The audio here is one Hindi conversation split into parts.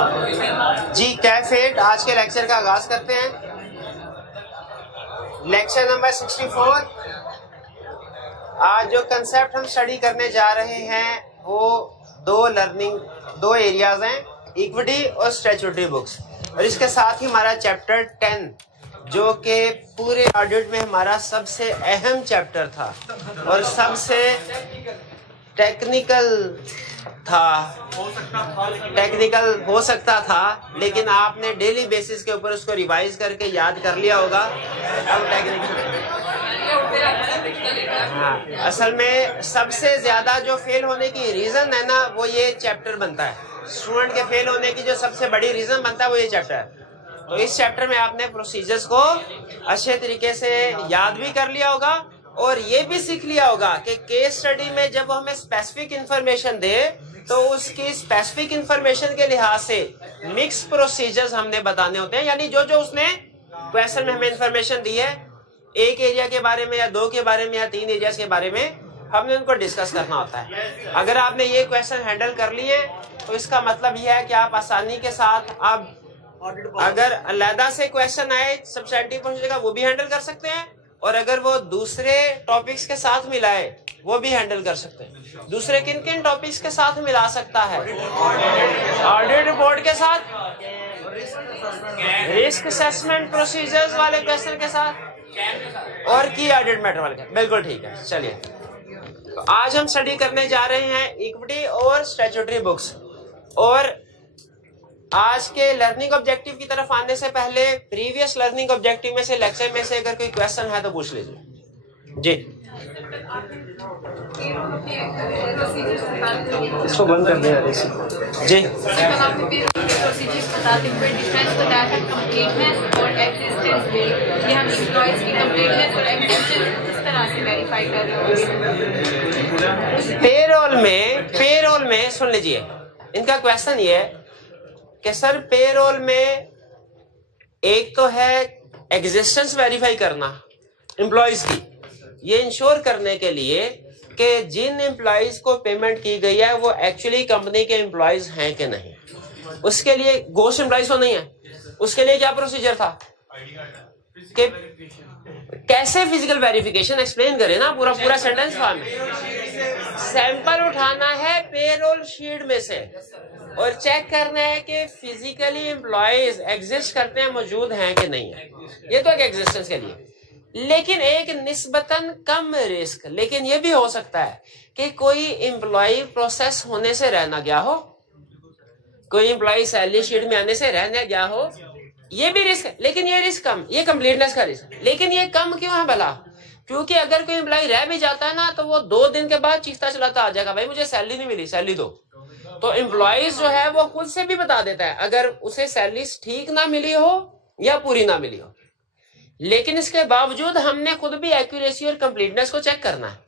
जी कैफेट आज के लेक्चर का आगाज करते हैं। Lecture number 64। आज जो कंसेप्ट हम स्टडी करने जा रहे हैं वो दो एरियाज हैं, इक्विटी और स्टैट्यूटरी बुक्स, और इसके साथ ही हमारा चैप्टर 10 जो कि पूरे ऑडिट में हमारा सबसे अहम चैप्टर था और सबसे टेक्निकल हो सकता था, लेकिन आपने डेली बेसिस के ऊपर उसको रिवाइज करके याद कर लिया होगा। अब टेक्निकल असल में सबसे ज्यादा जो फेल होने की रीजन है ना, वो ये चैप्टर बनता है। स्टूडेंट के फेल होने की जो सबसे बड़ी रीजन बनता है वो ये चैप्टर है। तो इस चैप्टर में आपने प्रोसीजर्स को अच्छे तरीके से याद भी कर लिया होगा और ये भी सीख लिया होगा कि केस स्टडी में जब वो हमें स्पेसिफिक इंफॉर्मेशन दे तो उसकी स्पेसिफिक इंफॉर्मेशन के लिहाज से मिक्स प्रोसीजर्स हमने बताने होते हैं। यानी जो उसने क्वेश्चन में हमें इंफॉर्मेशन दी है, एक एरिया के बारे में या दो के बारे में या तीन एरियाज के बारे में, हमने उनको डिस्कस करना होता है। अगर आपने ये क्वेश्चन हैंडल कर लिए तो इसका मतलब यह है कि आप आसानी के साथ अब अगर अलहदा से क्वेश्चन आए सब्सटेंटिव पोजीशन का वो भी हैंडल कर सकते हैं, और अगर वो दूसरे टॉपिक्स के साथ मिलाए वो भी हैंडल कर सकते हैं। दूसरे किन किन टॉपिक्स के साथ मिला सकता है? ऑडिट रिपोर्ट के साथ, रिस्क असेसमेंट प्रोसीजर्स वाले क्वेश्चन के साथ, और की ऑडिट मैटर वाले। बिल्कुल ठीक है। चलिए, तो आज हम स्टडी करने जा रहे हैं इक्विटी और स्टैट्यूटरी बुक्स। और आज के लर्निंग ऑब्जेक्टिव की तरफ आने से पहले प्रीवियस लर्निंग ऑब्जेक्टिव में से लेक्चर में से अगर कोई क्वेश्चन है तो पूछ लीजिए। जी, इसको बंद कर दें। जी, पेरोल में सुन लीजिए, इनका क्वेश्चन ये है कि सर पेरोल में एक तो है एग्जिस्टेंस वेरीफाई करना एम्प्लॉइज की, ये इंश्योर करने के लिए कि जिन एम्प्लॉइज को पेमेंट की गई है वो एक्चुअली कंपनी के एम्प्लॉइज हैं कि नहीं। उसके लिए गोस्ट एम्प्लॉइज तो नहीं है, उसके लिए क्या प्रोसीजर था कि कैसे फिजिकल वेरिफिकेशन, एक्सप्लेन करें ना पूरा सेंटेंस फॉर्म में। सैंपल उठाना है पेरोल शीट में से और चेक करना है कि फिजिकली एम्प्लॉइज एग्जिस्ट करते हैं, मौजूद हैं कि नहीं है। ये तो एक एग्जिस्टेंस के लिए, लेकिन एक निस्बतन कम रिस्क। लेकिन ये भी हो सकता है कि कोई एम्प्लॉय प्रोसेस होने से रह ना गया हो, कोई एम्प्लॉय सैलरी शीट में आने से रह ना गया हो, ये भी रिस्क है। लेकिन ये रिस्क कम, ये कंप्लीटनेस का रिस्क। लेकिन ये कम क्यों है भला? क्योंकि अगर कोई एम्प्लॉय रह भी जाता है ना तो वो 2 दिन के बाद चीखता चलाता आ जाएगा, भाई मुझे सैलरी नहीं मिली, सैलरी दो। तो एम्प्लॉइज जो है वो खुद से भी बता देता है अगर उसे सैलरी ठीक ना मिली हो या पूरी ना मिली हो। लेकिन इसके बावजूद हमने खुद भी एक्यूरेसी और कंप्लीटनेस को चेक करना है।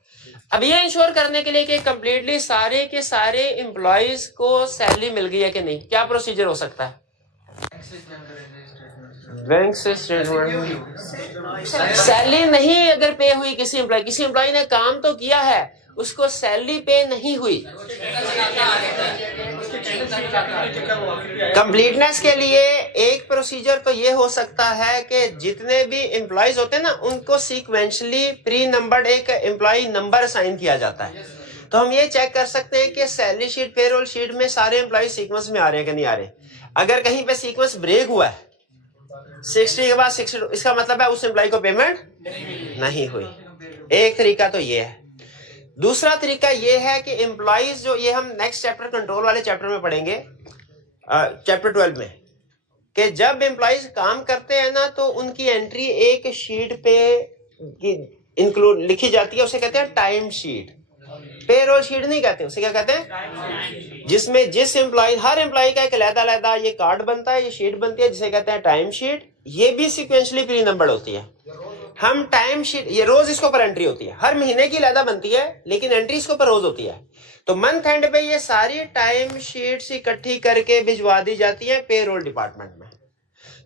अब ये इंश्योर करने के लिए कि कंप्लीटली सारे के सारे एम्प्लॉइज को सैलरी मिल गई है कि नहीं, क्या प्रोसीजर हो सकता है? बैंक से स्टेटमेंट, सैलरी नहीं अगर पे हुई किसी एम्प्लॉय ने काम तो किया है, उसको सैलरी पे नहीं हुई। कंप्लीटनेस के लिए एक प्रोसीजर तो ये हो सकता है कि जितने भी एम्प्लॉइज होते हैं ना उनको सीक्वेंशली प्री नंबर्ड एक एम्प्लॉय नंबर असाइन किया जाता है। तो हम ये चेक कर सकते हैं कि सैलरी शीट, पेरोल शीट में सारे एम्प्लॉय सीक्वेंस में आ रहे हैं कि नहीं आ रहे। अगर कहीं पे सीक्वेंस ब्रेक हुआ है 60 के बाद 62, इसका मतलब है उस एम्प्लॉय को पेमेंट नहीं हुई। एक तरीका तो ये है। दूसरा तरीका ये है कि एम्प्लॉइज जो, ये हम नेक्स्ट चैप्टर कंट्रोल वाले चैप्टर में पढ़ेंगे, चैप्टर 12 में, कि जब एम्प्लॉइज काम करते हैं ना तो उनकी एंट्री एक शीट पे इंक्लूड लिखी जाती है, उसे कहते हैं टाइम शीट। पेरोल शीट नहीं कहते, उसे क्या कहते हैं? जिसमें जिस एम्प्लॉय, हर एम्प्लॉय का एक अलग-अलग ये कार्ड बनता है, ये शीट बनती है जिसे कहते हैं टाइम शीट। ये भी सिक्वेंशली प्री नंबर्ड होती है। हम टाइम शीट, ये रोज इसके ऊपर एंट्री होती है, हर महीने की अलग बनती है लेकिन एंट्री इसके ऊपर रोज होती है। तो मंथ एंड पे ये सारी टाइम शीट्स इकट्ठी करके भिजवा दी जाती है पेरोल डिपार्टमेंट में।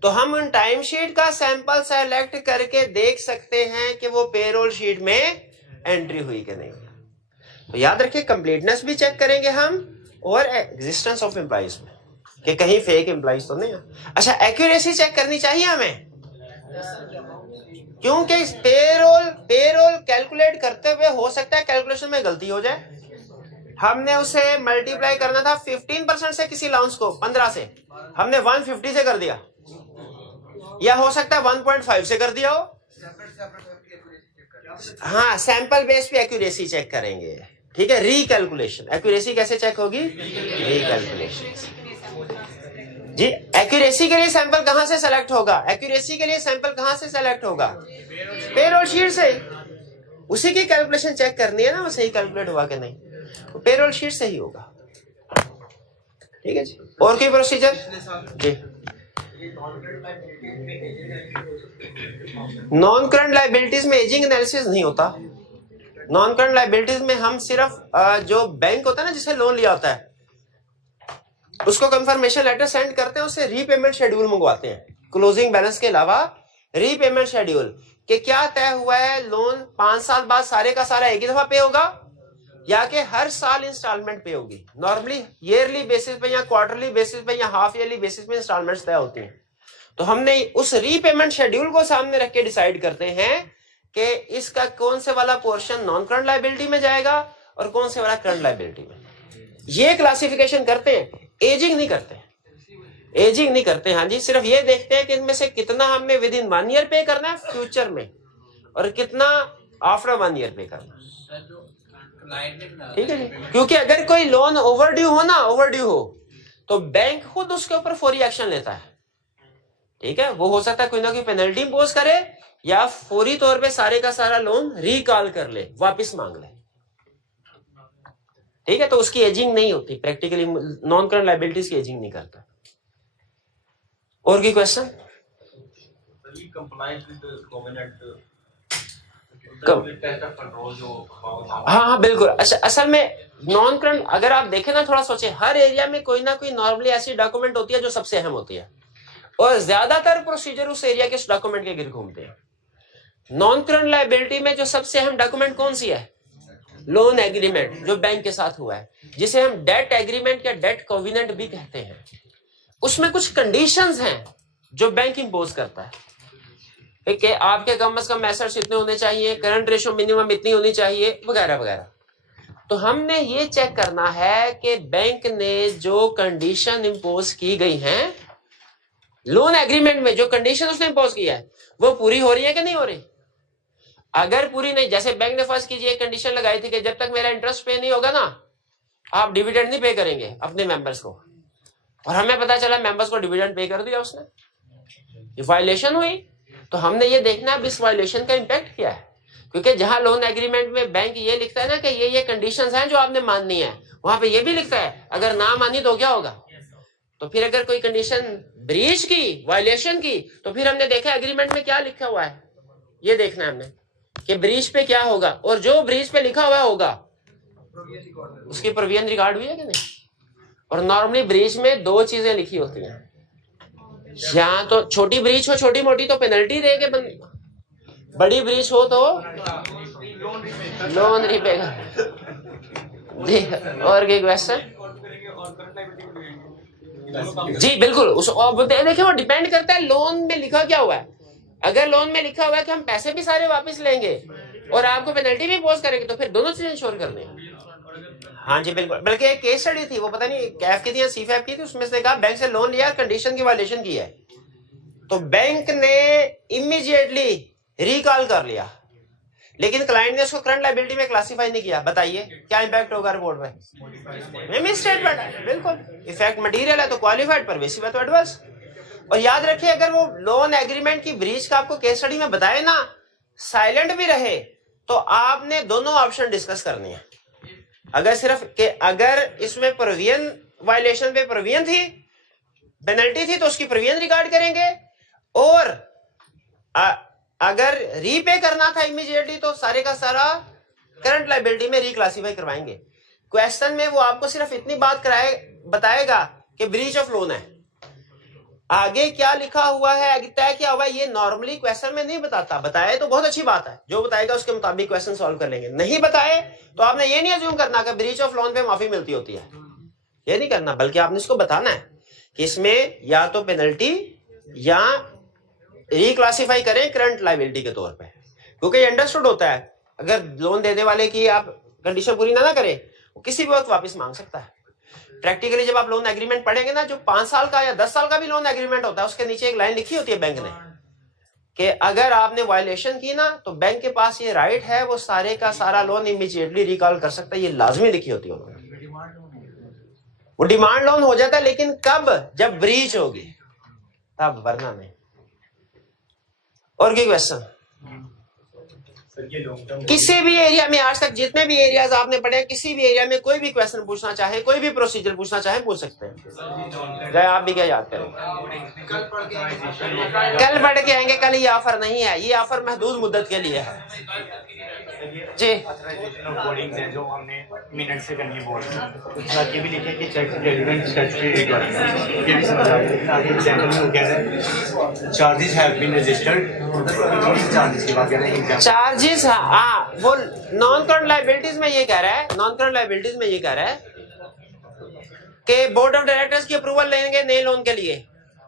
तो हम उन टाइम शीट का सैंपल सेलेक्ट करके देख सकते हैं कि वो पेरोल शीट में एंट्री हुई कि नहीं। तो याद रखिए कंप्लीटनेस भी चेक करेंगे हम और एग्जिस्टेंस ऑफ एम्प्लॉइज में। कि कहीं फेक एम्प्लॉइज तो नहीं है। अच्छा, एक्यूरेसी चेक करनी चाहिए हमें, क्योंकि पेरोल कैलकुलेट करते हुए हो सकता है कैलकुलेशन में गलती हो जाए। हमने उसे मल्टीप्लाई करना था 15% से, किसी अलाउंस को 15 से, हमने 150 से कर दिया, या हो सकता है 1.5 से कर दिया हो। हाँ, सैंपल बेस पे एक्यूरेसी चेक करेंगे, ठीक है। रिकैलकुलेशन, एक्यूरेसी कैसे चेक होगी? रिकैलकुलेशन। जी, एक्यूरेसी के लिए सैंपल कहां से सेलेक्ट होगा? एक्यूरेसी के लिए सैंपल कहां से सेलेक्ट होगा? पेरोल शीट से। उसी की कैलकुलेशन चेक करनी है ना, वो सही कैलकुलेट हुआ कि नहीं, तो पेरोल शीट से ही होगा, ठीक है जी। और कोई प्रोसीजर? जी, नॉन करंट लायबिलिटीज में एजिंग एनालिसिस नहीं होता। नॉन करंट लायबिलिटीज में हम सिर्फ जो बैंक होता है ना, जिसे लोन लिया होता है, उसको कंफर्मेशन लेटर सेंड करते हैं, उससे रीपेमेंट शेड्यूल मंगवाते हैं, क्लोजिंग बैलेंस के अलावा रीपेमेंट शेड्यूल, कि क्या तय हुआ है, लोन 5 साल बाद सारे का सारा एक ही दफा पे होगा या कि हर साल इंस्टॉलमेंट पे होगी। नॉर्मली ईयरली बेसिस पे या क्वार्टरली बेसिस पे या हाफ ईयरली बेसिस पे इंस्टॉलमेंट्स तय होती हैं। तो हमने उस रीपेमेंट शेड्यूल को सामने रख के डिसाइड करते हैं कि इसका कौन से वाला पोर्शन नॉन करंट लायबिलिटी में जाएगा और कौन से वाला करंट लायबिलिटी में। ये क्लासिफिकेशन करते हैं, एजिंग नहीं करते, एजिंग नहीं करते। हाँ जी, सिर्फ ये देखते हैं कि इनमें से कितना हमने विद इन 1 ईयर पे करना है फ्यूचर में और कितना आफ्टर 1 ईयर पे करना, ठीक है जी। क्योंकि अगर कोई लोन ओवरड्यू हो ना, ओवरड्यू हो, तो बैंक खुद उसके ऊपर फौरी एक्शन लेता है, ठीक है। वो हो सकता है कोई ना कोई पेनल्टी इंपोज करे या फौरी तौर पे सारे का सारा लोन रिकॉल कर ले, वापस मांग ले, ठीक है। तो उसकी एजिंग नहीं होती प्रैक्टिकली, नॉन करंट लायबिलिटीज की एजिंग नहीं करता। और की क्वेश्चन? हाँ बिल्कुल। अच्छा, असल में नॉन करंट अगर आप देखें ना, थोड़ा सोचें, हर एरिया में कोई ना कोई नॉर्मली ऐसी डॉक्यूमेंट होती है जो सबसे अहम होती है, और ज्यादातर प्रोसीजर उस एरिया के डॉक्यूमेंट के गिर घूमते हैं। नॉन करंट लायबिलिटी में जो सबसे अहम डॉक्यूमेंट कौन सी है? लोन एग्रीमेंट, जो बैंक के साथ हुआ है, जिसे हम डेट एग्रीमेंट या डेट कोविनेंट भी कहते हैं। उसमें कुछ कंडीशंस हैं जो बैंक इंपोज करता है कि आपके कम से कम एसेट्स इतने होने चाहिए, करंट रेशो मिनिमम इतनी होनी चाहिए, वगैरह वगैरह। तो हमने ये चेक करना है कि बैंक ने जो कंडीशन इंपोज की गई हैं लोन एग्रीमेंट में, जो कंडीशन उसने इंपोज किया है, वो पूरी हो रही है कि नहीं हो रही। अगर पूरी नहीं, जैसे बैंक ने फर्स्ट कीजिए एक कंडीशन लगाई थी कि जब तक मेरा इंटरेस्ट पे नहीं होगा ना, आप डिविडेंड नहीं पे करेंगे अपने मेंबर्स को, और हमें पता चला मेंबर्स को डिविडेंड पे कर दिया उसने, ये वायलेशन हुई। तो हमने ये देखना है इस वायलेशन का इंपैक्ट क्या है, क्योंकि जहां लोन एग्रीमेंट में बैंक ये लिखता है ना कि ये कंडीशंस हैं जो आपने माननी है, वहां पे ये भी लिखता है अगर ना मानी तो क्या होगा। तो फिर अगर कोई कंडीशन ब्रीच की, वायलेशन की, तो फिर हमने देखा एग्रीमेंट में क्या लिखा हुआ है, ये देखना है हमने कि ब्रीच पे क्या होगा, और जो ब्रीच पे लिखा हुआ होगा उसकी प्रोविजन रिकॉर्ड हुई है कि नहीं। और नॉर्मली ब्रीच में 2 चीजें लिखी होती हैं, या तो छोटी ब्रीच हो, छोटी मोटी तो पेनल्टी देके बड़ी ब्रीच हो तो लोन रिपे जी। और कोई क्वेश्चन? जी बिल्कुल। देखिए वो डिपेंड करता है लोन में लिखा क्या हुआ है। अगर लोन में लिखा हुआ है कि हम पैसे भी सारे वापस लेंगे और आपको पेनल्टी भी इंपोज करेंगे, तो फिर दोनों चीजें इंश्योर करनी है। हाँ जी बिल्कुल। बल्कि एक केस स्टडी थी, वो पता नहीं कैफ की थी या सीफैप की थी, उसमें से कहा बैंक से लोन लिया, कंडीशन की वायलेशन की है, तो बैंक ने इमीडिएटली रिकॉल कर लिया, लेकिन क्लाइंट ने उसको करंट लायबिलिटी में क्लासिफाई नहीं किया। बताइए क्या इंपैक्ट होगा रिपोर्ट में? मिसस्टेटमेंट है, बिल्कुल। इफेक्ट मटेरियल है तो क्वालिफाइड, परवेसिव है तो एडवर्स। और याद रखिए, अगर वो लोन एग्रीमेंट की ब्रीच का आपको केस स्टडी में बताए ना, साइलेंट भी रहे, तो आपने दोनों ऑप्शन डिस्कस करनी है। अगर सिर्फ के अगर इसमें प्रोविजन वायलेशन पे प्रोविजन थी, पेनल्टी थी, तो उसकी प्रोविजन रिकॉर्ड करेंगे, और अगर रीपे करना था इमीडिएटली तो सारे का सारा करंट लायबिलिटी में रिक्लासिफाई करवाएंगे। क्वेश्चन में वो आपको सिर्फ इतनी बात बताएगा कि ब्रीच ऑफ लोन है, आगे क्या लिखा हुआ है, तय क्या हुआ है, ये नॉर्मली क्वेश्चन में नहीं बताता। बताए तो बहुत अच्छी बात है, जो बताएगा उसके मुताबिक क्वेश्चन सॉल्व कर लेंगे। नहीं बताए तो आपने ये नहीं अज्यूम करना कि ब्रीच ऑफ लोन पे माफी मिलती होती है, ये नहीं करना, बल्कि आपने इसको बताना है कि इसमें या तो पेनल्टी या रिक्लासिफाई करें करंट लायबिलिटी के तौर पे, क्योंकि ये अंडरस्टूड होता है अगर लोन देने वाले की आप कंडीशन पूरी ना करें वो किसी भी वक्त वापस मांग सकता है। प्रैक्टिकली जब आप लोन एग्रीमेंट पढ़ेंगे ना, जो 5 साल का या 10 साल का भी लोन एग्रीमेंट होता है, उसके नीचे एक लाइन लिखी होती है बैंक ने कि अगर आपने वायलेशन की ना तो बैंक के पास ये राइट है, वो सारे का सारा लोन इमीडिएटली रिकॉल कर सकता है। ये लाजमी लिखी होती है उन्होंने। वो डिमांड लोन हो जाता है, लेकिन कब? जब ब्रीच होगी तब, वरना नहीं। और कोई क्वेश्चन? किसी भी एरिया में आज तक जितने भी एरियाज आपने पढ़े, किसी भी एरिया में कोई भी क्वेश्चन पूछना चाहे, कोई भी प्रोसीजर पूछना चाहे, पूछ सकते हैं। गए आप भी क्या याद करें? कल पढ़ के आएंगे। कल ये ऑफर नहीं है, ये ऑफर महदूद मुद्दत के लिए है जी। है जो हमने मिनट से करनी है बोर्ड ये भी लिखे कि चेक रेलिवेंट स्टैट्यूटरी रिक्वायरमेंट, ये भी समझ आ गया। आगे एग्जांपल में वो कह रहे हैं charges have been registered, charges की बात कर रहे हैं। चार्जेस, हाँ, वो नॉन करंट लायबिलिटीज में ये कह रहा है, नॉन करंट लायबिलिटीज में ये कह रहा है कि बोर्ड ऑफ डायरेक्टर्स की अप्रूवल लेंगे नए लोन के लिए।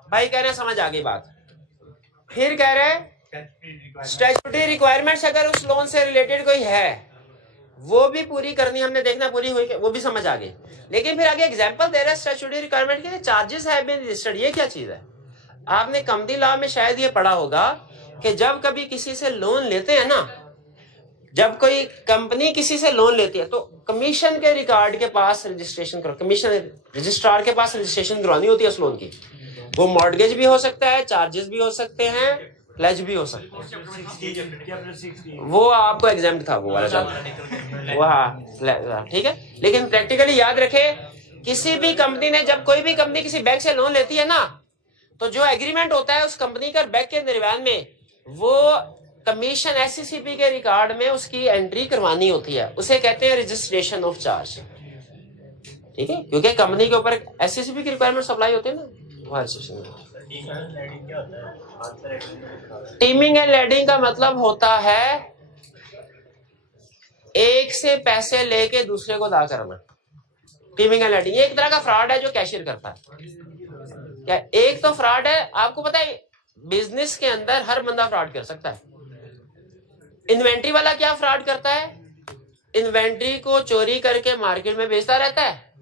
भाई कह रहे हैं समझ आ गई बात। फिर कह रहे हैं स्टैट्यूटरी रिक्वायरमेंट्स अगर उस लोन से रिलेटेड कोई है वो भी पूरी करनी, हमने देखना पूरी हुई, वो भी समझ आ गई। लेकिन फिर आगे एग्जांपल दे रहा है स्टैट्यूटरी रिक्वायरमेंट के, चार्जेस हैव बीन रजिस्टर्ड। ये क्या चीज है? आपने कंपनी लॉ में शायद ये पढ़ा होगा कि जब कभी किसी से लोन लेते हैं ना, जब कोई कंपनी किसी से लोन लेती है तो कमीशन के रिकॉर्ड के पास रजिस्ट्रेशन करो, कमीशन रजिस्ट्रार के पास रजिस्ट्रेशन करवानी होती है उस लोन की। वो मॉर्गेज भी हो सकता है, चार्जेस भी हो सकते हैं, प्लेज भी हो सकता है। वो आपको एग्जाम था वो वाला, वो हाँ ठीक है। लेकिन प्रैक्टिकली याद रखे, किसी भी कंपनी ने, जब कोई भी कंपनी किसी बैंक से लोन लेती है ना, तो जो एग्रीमेंट होता है उस कंपनी का बैंक के दरमियान में, वो कमीशन एससीसीपी के रिकॉर्ड में उसकी एंट्री करवानी होती है। उसे कहते हैं रजिस्ट्रेशन ऑफ चार्ज, ठीक है, क्योंकि कंपनी के ऊपर एससीसीपी की रिक्वायरमेंट सप्लाई होती है ना। टीमिंग एंड लेडिंग का मतलब होता है एक से पैसे लेके दूसरे को अदा करना। टीमिंग एंड लेडिंग ये एक तरह का फ्रॉड है जो कैशियर करता है। क्या एक तो फ्रॉड है, आपको पता है बिजनेस के अंदर हर बंदा फ्रॉड कर सकता है। इन्वेंट्री वाला क्या फ्रॉड करता है? इन्वेंट्री को चोरी करके मार्केट में बेचता रहता है,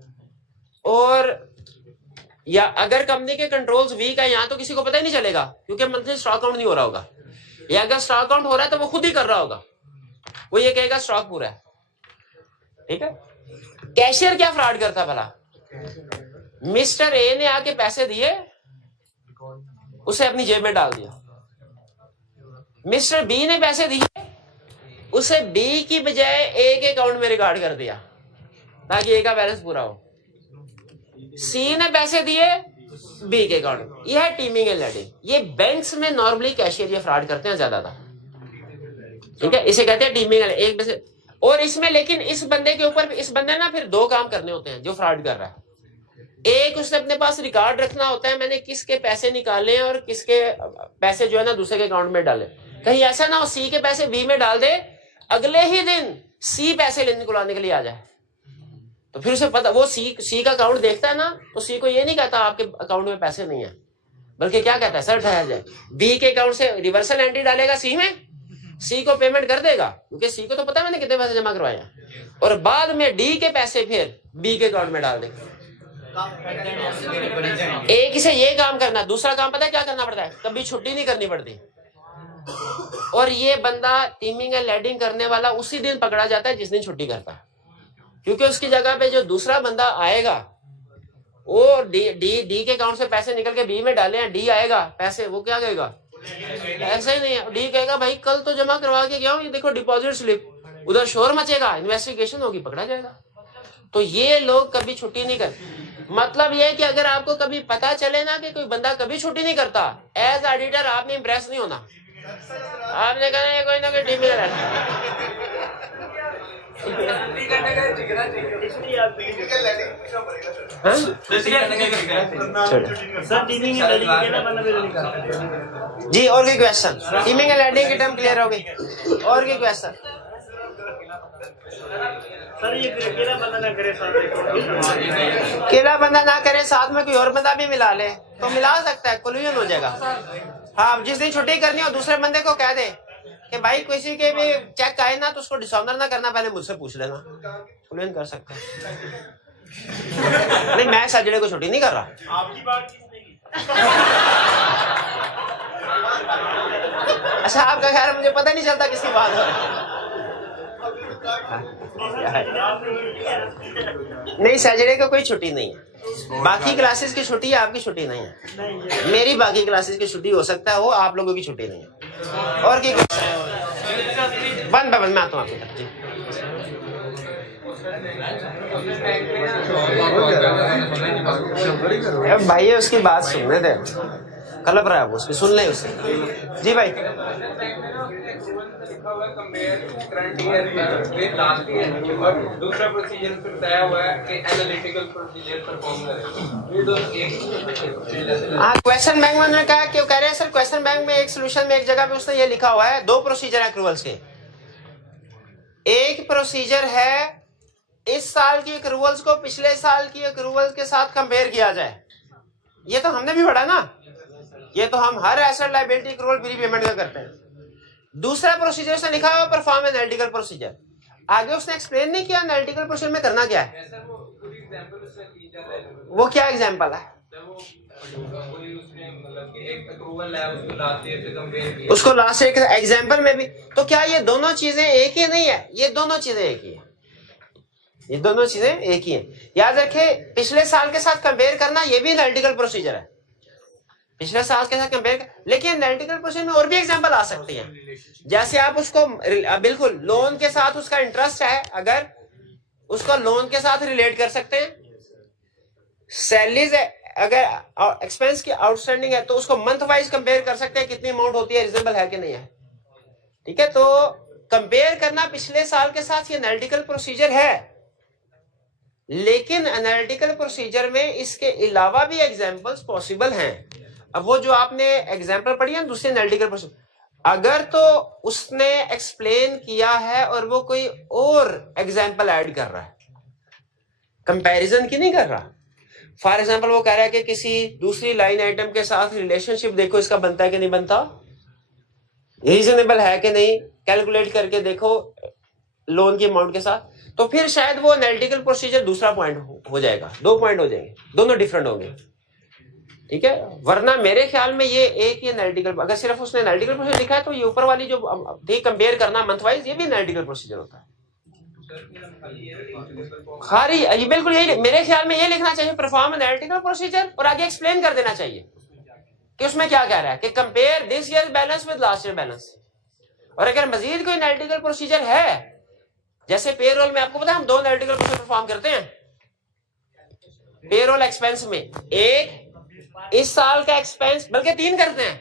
और या अगर कंपनी के कंट्रोल्स वीक है यहाँ तो किसी को पता ही नहीं चलेगा क्योंकि मंथली स्टॉक काउंट नहीं हो रहा होगा, या अगर स्टॉक काउंट हो रहा है तो वो खुद ही कर रहा होगा, वो ये कहेगा स्टॉक पूरा है, ठीक है। कैशियर क्या फ्रॉड करता है भला? मिस्टर ए ने आके पैसे दिए, उसे अपनी जेब में डाल दिया। मिस्टर बी ने पैसे दिए, उसे बी की बजाय ए के अकाउंट में रिकॉर्ड कर दिया ताकि ए का बैलेंस पूरा हो। सी ने पैसे दिए बी के अकाउंट। यह है टीमिंग एंड लेडिंग। ये बैंक्स में नॉर्मली कैशियर ये फ्रॉड करते हैं ज्यादातर, ठीक है, इसे कहते हैं टीमिंग एंड एक में। और इसमें लेकिन इस बंदे के ऊपर, इस बंदे ना फिर दो काम करने होते हैं जो फ्रॉड कर रहा है। एक, उसने अपने पास रिकॉर्ड रखना होता है मैंने किसके पैसे निकाले और किसके पैसे जो है ना दूसरे के अकाउंट में डाले। कहीं ऐसा ना हो सी के पैसे बी में डाल दे, अगले ही दिन सी पैसे लेने को लाने के लिए आ जाए, तो फिर उसे पता, वो सी का अकाउंट देखता है ना, तो सी को ये नहीं कहता आपके अकाउंट में पैसे नहीं है, बल्कि क्या कहता है सर ठहर जाए। बी के अकाउंट से रिवर्सल एंट्री डालेगा सी में, सी को पेमेंट कर देगा क्योंकि सी को तो पता है मैंने कितने पैसे जमा करवाए हैं, और बाद में डी के पैसे फिर बी के अकाउंट में डाल देगा। एक इसे ये काम करना, दूसरा काम पता है क्या करना पड़ता है? कभी छुट्टी नहीं करनी पड़ती। और ये बंदा टीमिंग एंड लेडिंग करने वाला उसी दिन पकड़ा जाता है जिस दिन छुट्टी करता है, क्योंकि उसकी जगह पे जो दूसरा बंदा आएगा वो डी के अकाउंट से पैसे निकल के बी में डाले हैं, डी आएगा पैसे, वो क्या कहेगा ऐसा ही नहीं है, डी कहेगा भाई कल तो जमा करवा के गया हूं, ये देखो डिपॉजिट स्लिप, उधर शोर मचेगा, इन्वेस्टिगेशन होगी, पकड़ा जाएगा। तो ये लोग कभी छुट्टी नहीं करते। मतलब ये है कि अगर आपको कभी पता चले ना कि कोई बंदा कभी छुट्टी नहीं करता, एज ऑडिटर आपने इंप्रेस नहीं होना, आपने कहना ये कोई ना कोई टीम में जी। और कोई क्वेश्चन? टीमिंग एंड लेडिंग की टर्म क्लियर हो गई? और कोई क्वेश्चन? सर ये फिर अकेला बंदा ना करे साथ में अकेला बंदा ना करे, साथ में कोई और बंदा भी मिला ले तो मिला सकता है, कोलिजन हो जाएगा। हाँ, जिस दिन छुट्टी करनी हो दूसरे बंदे को कह दे कि भाई किसी के भी चेक आए ना तो उसको डिसऑनर ना करना, पहले मुझसे पूछ लेना, कोलिजन कर सकते हैं। नहीं, मैं सैटरडे को छुट्टी नहीं कर रहा। आपकी बात किसने की? अच्छा, आपका ख्याल है मुझे पता नहीं चलता किसकी बात हो रही है। नहीं, सैटरडे को कोई छुट्टी नहीं है, बाकी क्लासेस की छुट्टी है, आपकी छुट्टी नहीं है। मेरी बाकी क्लासेस की छुट्टी हो सकता है, वो आप लोगों की छुट्टी नहीं है। और की बंद मैं आता हूँ आपकी तरफ। जी भाई उसकी बात सुनने दे, कलप रहा है वो, उसकी सुन ले उससे। जी भाई, दूसरा प्रोसीजर फिर बताया हुआ है कि एनालिटिकल प्रोसीजर परफॉर्म करें। हाँ, क्वेश्चन बैंक में उन्होंने कहा कि कह रहे हैं सर क्वेश्चन बैंक में एक सोल्यूशन में एक जगह पे उसने ये लिखा हुआ है, दो प्रोसीजर है एक्रूवल्स के। एक प्रोसीजर है इस साल की एक्रूवल्स को पिछले साल की एक्रूवल्स के साथ कंपेयर किया जाए, ये तो हमने भी पढ़ा ना, ये तो हम हर asset liability accrual prepayment का करते हैं। दूसरा प्रोसीजर उसने लिखा हुआ परफॉर्म एनालिटिकल प्रोसीजर, आगे उसने एक्सप्लेन नहीं किया एनालिटिकल प्रोसीजर में करना क्या है। वो क्या एग्जांपल है? उसको लास्ट एक एग्जांपल में भी, तो क्या ये दोनों चीजें एक ही नहीं है? ये दोनों चीजें एक ही है, ये दोनों चीजें एक ही है। याद रखें, पिछले साल के साथ कंपेयर करना ये भी एनालिटिकल प्रोसीजर है, पिछले साल के साथ कंपेयर। लेकिन एनालिटिकल प्रोसीजर में और भी एग्जांपल आ सकते हैं, जैसे आप उसको बिल्कुल लोन के साथ उसका इंटरेस्ट है, अगर उसको लोन के साथ रिलेट कर सकते हैं। सैलरीज अगर एक्सपेंस की आउटस्टैंडिंग है तो उसको मंथ वाइज कंपेयर कर सकते हैं, कितनी अमाउंट होती है, रीजनेबल है कि नहीं है। ठीक है, तो कंपेयर करना पिछले साल के साथ ये एनालिटिकल प्रोसीजर है, लेकिन एनालिटिकल प्रोसीजर में इसके अलावा भी एग्जांपल्स पॉसिबल हैं। अब वो जो आपने एग्जांपल पढ़ी है दूसरे एनालिटिकल प्रोसीजर, अगर तो उसने एक्सप्लेन किया है और वो कोई और एग्जांपल ऐड कर रहा है, कंपैरिजन की नहीं कर रहा। फॉर एग्जांपल वो कह रहा है कि किसी दूसरी लाइन आइटम के साथ रिलेशनशिप देखो, इसका बनता है कि नहीं बनता, रीजनेबल है कि नहीं, कैलकुलेट करके देखो लोन की अमाउंट के साथ, तो फिर शायद वो एनालिटिकल प्रोसीजर दूसरा पॉइंट हो जाएगा, 2 पॉइंट हो जाएंगे, दोनों डिफरेंट होंगे। ठीक है, वरना मेरे ख्याल में ये एक ही एनालिटिकल, अगर सिर्फ उसने एनालिटिकल प्रोसीजर लिखा है तो ये ऊपर वाली जो थी कंपेयर करना मंथ वाइज, ये भी एनालिटिकल प्रोसीजर होता है। खारी ये बिल्कुल यही, मेरे ख्याल में ये लिखना चाहिए परफॉर्म एनालिटिकल प्रोसीजर, और आगे एक्सप्लेन कर देना चाहिए कि उसमें क्या कह रहा है, कि compare this year balance with last year balance. और अगर मजीद कोई एनालिटिकल प्रोसीजर है, जैसे पेरोल में आपको पता है हम 2 एनालिटिकल प्रोसीजर परफॉर्म करते हैं पेरोल एक्सपेंस में, एक इस साल का एक्सपेंस, बल्कि 3 करते हैं।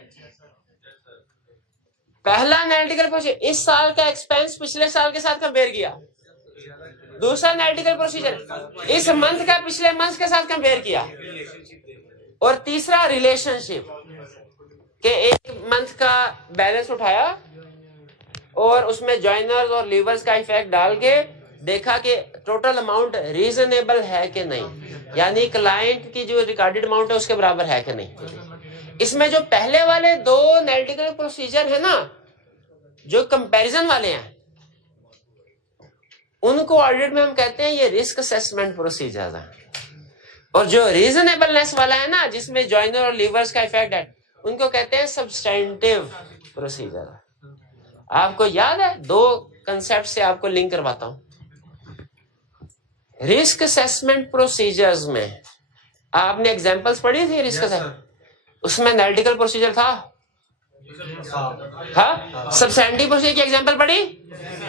पहला एनालिटिकल प्रोसीजर इस साल का एक्सपेंस पिछले साल के साथ कंपेयर किया, दूसरा एनालिटिकल प्रोसीजर इस मंथ का पिछले मंथ के साथ कंपेयर किया, और तीसरा रिलेशनशिप के एक मंथ का बैलेंस उठाया और उसमें जॉइनर्स और लीवर्स का इफेक्ट डाल के देखा कि टोटल अमाउंट रीजनेबल है कि नहीं, यानी क्लाइंट की जो रिकॉर्डेड अमाउंट है उसके बराबर है कि नहीं। इसमें जो पहले वाले 2 एनालिटिकल प्रोसीजर है ना, जो कंपैरिजन वाले हैं, उनको ऑडिट में हम कहते हैं ये रिस्क असेसमेंट प्रोसीजर है, और जो रीजनेबलनेस वाला है ना, जिसमें जॉइनर और लीवर्स का इफेक्ट है, उनको कहते हैं सब्सटेंटिव प्रोसीजर। आपको याद है, 2 कंसेप्ट से आपको लिंक करवाता हूं। रिस्क असेसमेंट प्रोसीजर्स में आपने एग्जांपल्स पढ़ी थी रिस्क असेसमेंट, उसमें एनालिटिकल प्रोसीजर था, हाँ, सब्सटेंटिव प्रोसीजर की एग्जांपल पढ़ी,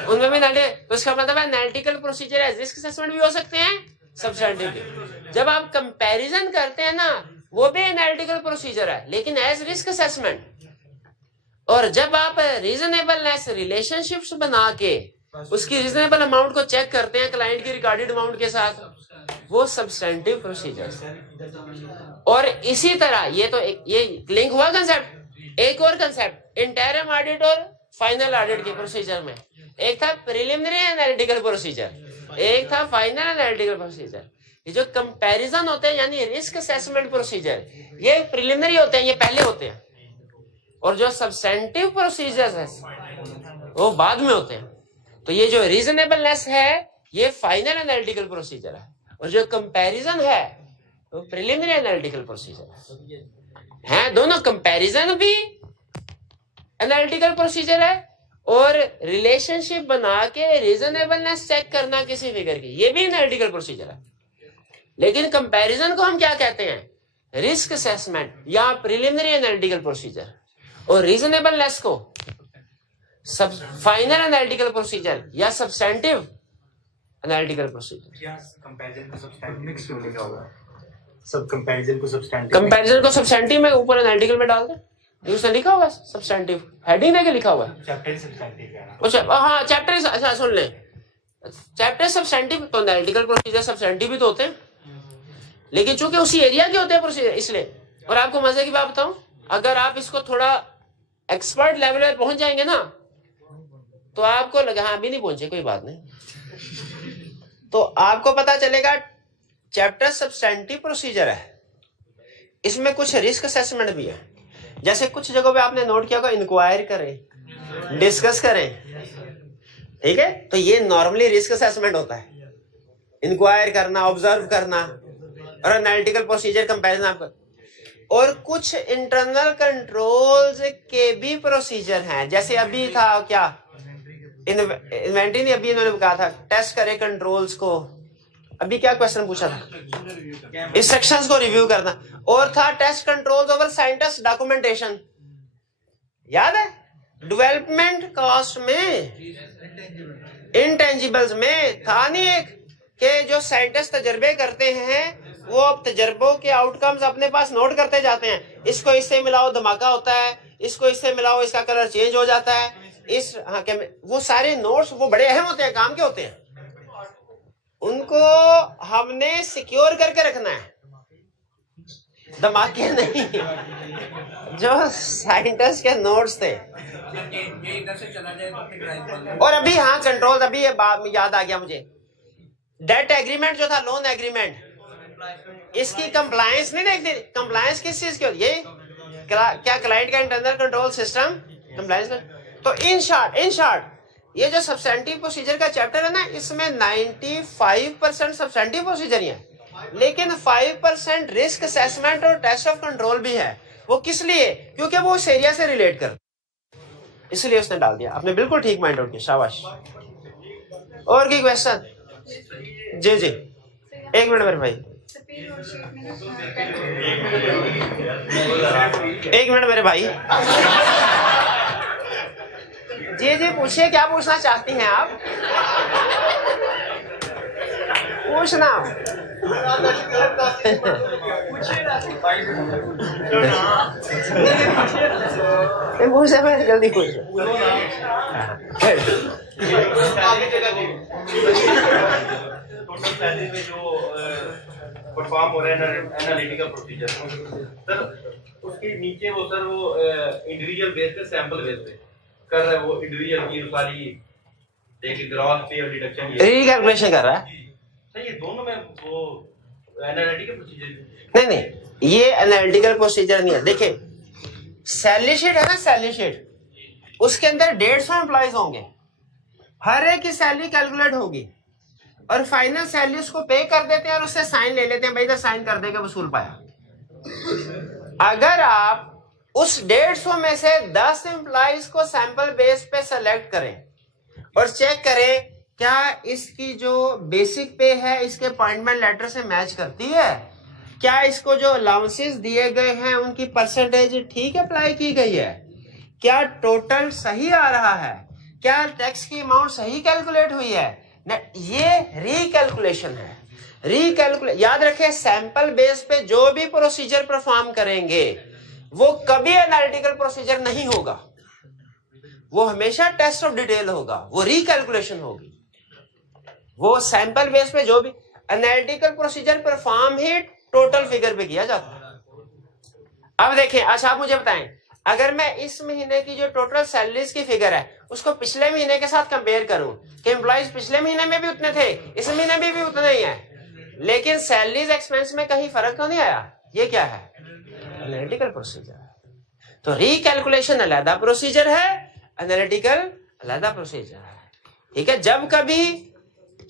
उनमें भी तो इसका मतलब है एनालिटिकल प्रोसीजर है, रिस्क असेसमेंट भी हो सकते हैं, सब्सटेंटिव भी। जब आप कंपैरिजन करते हैं ना, वो भी एनालिटिकल प्रोसीजर है, लेकिन एज रिस्क असेसमेंट। और जब आप रीजनेबलनेस रिलेशनशिप्स बना के उसकी रीजनेबल अमाउंट को चेक करते हैं क्लाइंट की रिकॉर्डेड अमाउंट के साथ, वो सब्सटेंटिव प्रोसीजर। और इसी तरह ये तो ये लिंक हुआ कंसेप्ट, एक और कंसेप्ट इंटरिम ऑडिट और फाइनल ऑडिट के प्रोसीजर में, एक था प्रिलिमिनरी एनालिटिकल प्रोसीजर, एक था फाइनल एनालिटिकल प्रोसीजर। ये जो कंपैरिजन होते हैं यानी रिस्क असेसमेंट प्रोसीजर, ये प्रिलिमिनरी होते हैं, ये पहले होते हैं, और जो सब्सटेंटिव प्रोसीजर्स है वो बाद में होते हैं। तो ये जो रीजनेबलनेस है ये फाइनल एनालिटिकल प्रोसीजर है, और जो कंपैरिजन है वो प्रिलिमिनरी एनालिटिकल प्रोसीजर है। दोनों कंपैरिजन भी एनालिटिकल प्रोसीजर है, और रिलेशनशिप बना के रीजनेबलनेस चेक करना किसी फिगर की, ये भी एनालिटिकल प्रोसीजर है। लेकिन कंपैरिजन को हम क्या कहते हैं? रिस्क असेसमेंट या प्रिलिमिनरी एनालिटिकल प्रोसीजर, और रीजनेबलनेस को सब फाइनल एनालिटिकल प्रोसीजर या सब्सटेंटिव एनालिटिकल प्रोसीजर। कंपैरिजन को सब्सटेंटिव में लिखा हुआ है, सब कंपैरिजन को सब्सटेंटिव, कंपैरिजन को सब्सटेंटिव में ऊपर एनालिटिकल में डाल दे, उसने लिखा हुआ है सब्सटेंटिव, हेडिंग देके लिखा हुआ है चैप्टर सब्सटेंटिव है ना। अच्छा हाँ चैप्टर, अच्छा सुन ले, चैप्टर सब्सटेंटिव तो एनालिटिकल प्रोसीजर सब्सटेंटिव भी तो होते हैं, लेकिन चूंकि उसी एरिया के होते हैं प्रोसीजर इसलिए। और आपको मजे की बात बताऊं, अगर आप इसको थोड़ा एक्सपर्ट लेवल पे पहुंच जाएंगे ना तो आपको लगा, हाँ अभी नहीं पहुंचे कोई बात नहीं, तो आपको पता चलेगा चैप्टर सब्सटेंटिव प्रोसीजर है, इसमें कुछ रिस्क असेसमेंट भी है। जैसे कुछ जगहों पे आपने नोट किया होगा, इंक्वायर करें, डिस्कस करें, ठीक है, तो ये नॉर्मली रिस्क असेसमेंट होता है, इंक्वायर करना, ऑब्जर्व करना, और एनालिटिकल प्रोसीजर कंपैरिजन आपका। और कुछ इंटरनल कंट्रोल्स के भी प्रोसीजर हैं, जैसे अभी था क्या इन्वेंटरी ने अभी इन्होंने कहा था टेस्ट करे कंट्रोल्स को, अभी क्या क्वेश्चन पूछा था, इंस्ट्रक्शंस को रिव्यू करना, और था test controls over scientist documentation, याद है? डेवलपमेंट कॉस्ट में, इंटेंजिबल्स में था नहीं एक कि जो साइंटिस्ट तजर्बे करते हैं वो अब तजर्बों के आउटकम्स अपने पास नोट करते जाते हैं, इसको इससे मिलाओ धमाका होता है, इसको इससे मिलाओ इसका कलर चेंज हो जाता है, इस हाँ वो सारे नोट्स वो बड़े अहम होते हैं, काम के होते हैं, उनको हमने सिक्योर करके रखना है, धमाके नहीं। जो साइंटिस्ट के नोट्स थे। और अभी हाँ कंट्रोल, अभी ये बात याद आ गया मुझे, डेट एग्रीमेंट जो था, लोन एग्रीमेंट, इसकी कंप्लायंस नहीं देखती, कंप्लायंस किस चीज की होती है? क्या क्लाइंट का इंटरनल कंट्रोल सिस्टम कंप्लायंस। तो इन शॉर्ट ये जो सब्सटेंटिव प्रोसीजर का चैप्टर है ना, इसमें 95% सब्सटेंटिव प्रोसीजर ही है, लेकिन 5% रिस्क असेसमेंट और टेस्ट ऑफ कंट्रोल भी है। वो किस लिए? क्योंकि वो उस एरिया से रिलेट कर, इसलिए उसने डाल दिया। आपने बिल्कुल ठीक माइंड आउट किया, शाबाश। और की क्वेश्चन? जी जी, एक मिनट मेरे भाई, एक मिनट मेरे भाई। जी जी पूछिए, क्या पूछना चाहती हैं आप? पूछना। पूछे मैं जल्दी पूछ। परफॉर्म हो रहा है एनालिटिकल प्रोसीजर सर, उसके नीचे वो सर वो इंडिविजुअल बेस पे सैंपल बेस पे कर रहा है, वो इंडिविजुअल की सारी एक ग्रॉस पे और डिडक्शन रीकैलकुलेशन कर रहा है सर। ये दोनों में वो एनालिटिकल प्रोसीजर नहीं नहीं, ये एनालिटिकल प्रोसीजर नहीं है। देखिए सैलरी शीट है ना, सैलरी शीट, उसके अंदर 150 एम्प्लॉइज होंगे, हर एक की सैलरी कैलकुलेट होगी, और फाइनल सैलरी उसको पे कर देते हैं और उससे साइन ले लेते हैं, भाई इधर साइन कर देगा वसूल पाया। अगर आप उस 150 में से 10 एम्प्लॉइज को सैंपल बेस पे सेलेक्ट करें और चेक करें क्या इसकी जो बेसिक पे है इसके अपॉइंटमेंट लेटर से मैच करती है, क्या इसको जो अलाउंसेस दिए गए हैं उनकी परसेंटेज ठीक अप्लाई की गई है, क्या टोटल सही आ रहा है, क्या टैक्स की अमाउंट सही कैलकुलेट हुई है ना, ये रीकैलकुलेशन है। याद रखें, सैंपल बेस पे जो भी प्रोसीजर परफॉर्म करेंगे वो कभी एनालिटिकल प्रोसीजर नहीं होगा, वो हमेशा टेस्ट ऑफ डिटेल होगा, वो रीकैलकुलेशन होगी। वो सैंपल बेस पे जो भी एनालिटिकल प्रोसीजर परफॉर्म ही टोटल फिगर पे किया जाता है। अब देखें, अच्छा आप मुझे बताएं, अगर मैं इस महीने की जो टोटल सैलरीज की फिगर है उसको पिछले महीने के साथ कंपेयर करूं कि एम्प्लॉइज पिछले महीने में भी उतने थे, इस महीने में भी उतने ही है, लेकिन सैलरीज एक्सपेंस में कहीं फर्क तो नहीं आया, ये क्या है? Analytical procedure. तो रिकैलकुलेशन अलग प्रोसीजर है, एनालिटिकल अलग प्रोसीजर है। ठीक है, जब कभी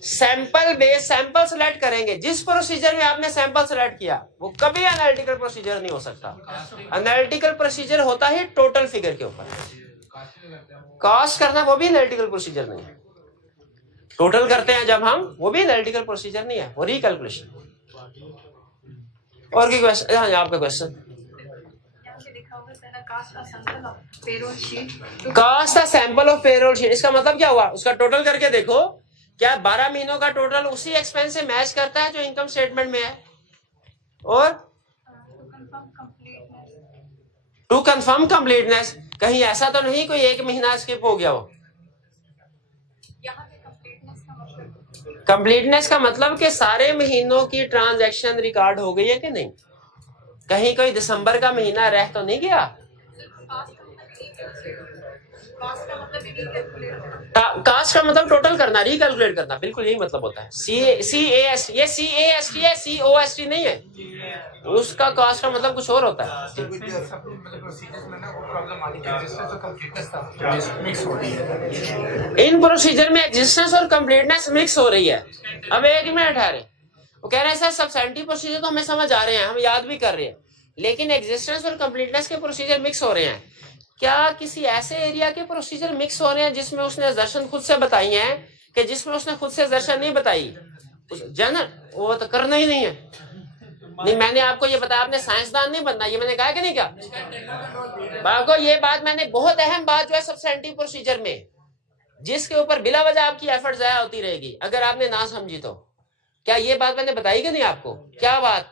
सैंपल बेस सैंपल सेलेक्ट करेंगे, जिस प्रोसीजर में आपने सैंपल सेलेक्ट किया वो कभी एनालिटिकल प्रोसीजर नहीं हो सकता। एनालिटिकल प्रोसीजर होता है टोटल फिगर के ऊपर, कॉस्ट करना वो भी एनालिटिकल प्रोसीजर नहीं है। टोटल करते हैं जब हम, वो भी एनालिटिकल प्रोसीजर नहीं है, वो रिकैलकुलेशन। और की क्वेश्चन? हाँ, आपका question. Cost sample of payroll sheet, इसका मतलब क्या हुआ? उसका टोटल करके देखो, क्या 12 महीनों का टोटल उसी एक्सपेंस से मैच करता है जो इनकम स्टेटमेंट में है? और टू कंफर्म कंप्लीटनेस, कहीं ऐसा तो नहीं कोई एक महीना स्किप हो गया हो? कंप्लीटनेस का मतलब कि सारे महीनों की ट्रांजैक्शन रिकॉर्ड हो गई है कि नहीं? कहीं कोई दिसंबर का महीना रह तो नहीं गया? कास्ट का मतलब टोटल करना, रिकैलकुलेट करना, बिल्कुल यही मतलब होता है। CAST, ये CAST है, COST नहीं है, उसका कास्ट का मतलब कुछ और होता है। इन प्रोसीजर में एग्जिस्टेंस और कंप्लीटनेस मिक्स हो रही है। अब एक मिनट ठहरे, वो कह रहे हैं सर सब्सटेंटिव प्रोसीजर तो हमें समझ आ रहे हैं, हम याद भी कर रहे हैं, लेकिन एग्जिस्टेंस और कंप्लीटनेस के प्रोसीजर मिक्स हो रहे हैं। क्या किसी ऐसे एरिया के प्रोसीजर मिक्स हो रहे हैं जिसमें उसने असर्शन खुद से बताई हैं कि जिसमें उसने खुद से असर्शन नहीं बताई? जनरल वो तो करना ही नहीं है। नहीं, मैंने आपको ये बताया, आपने साइंसदान नहीं बनना, ये मैंने कहा कि नहीं कहा? आपको ये बात मैंने, बहुत अहम बात जो है सब्सटेंटिव प्रोसीजर में, जिसके ऊपर बिला वजह आपकी एफर्ट जाया होती रहेगी अगर आपने ना समझी तो। क्या ये बात मैंने बताई कि नहीं आपको? क्या बात?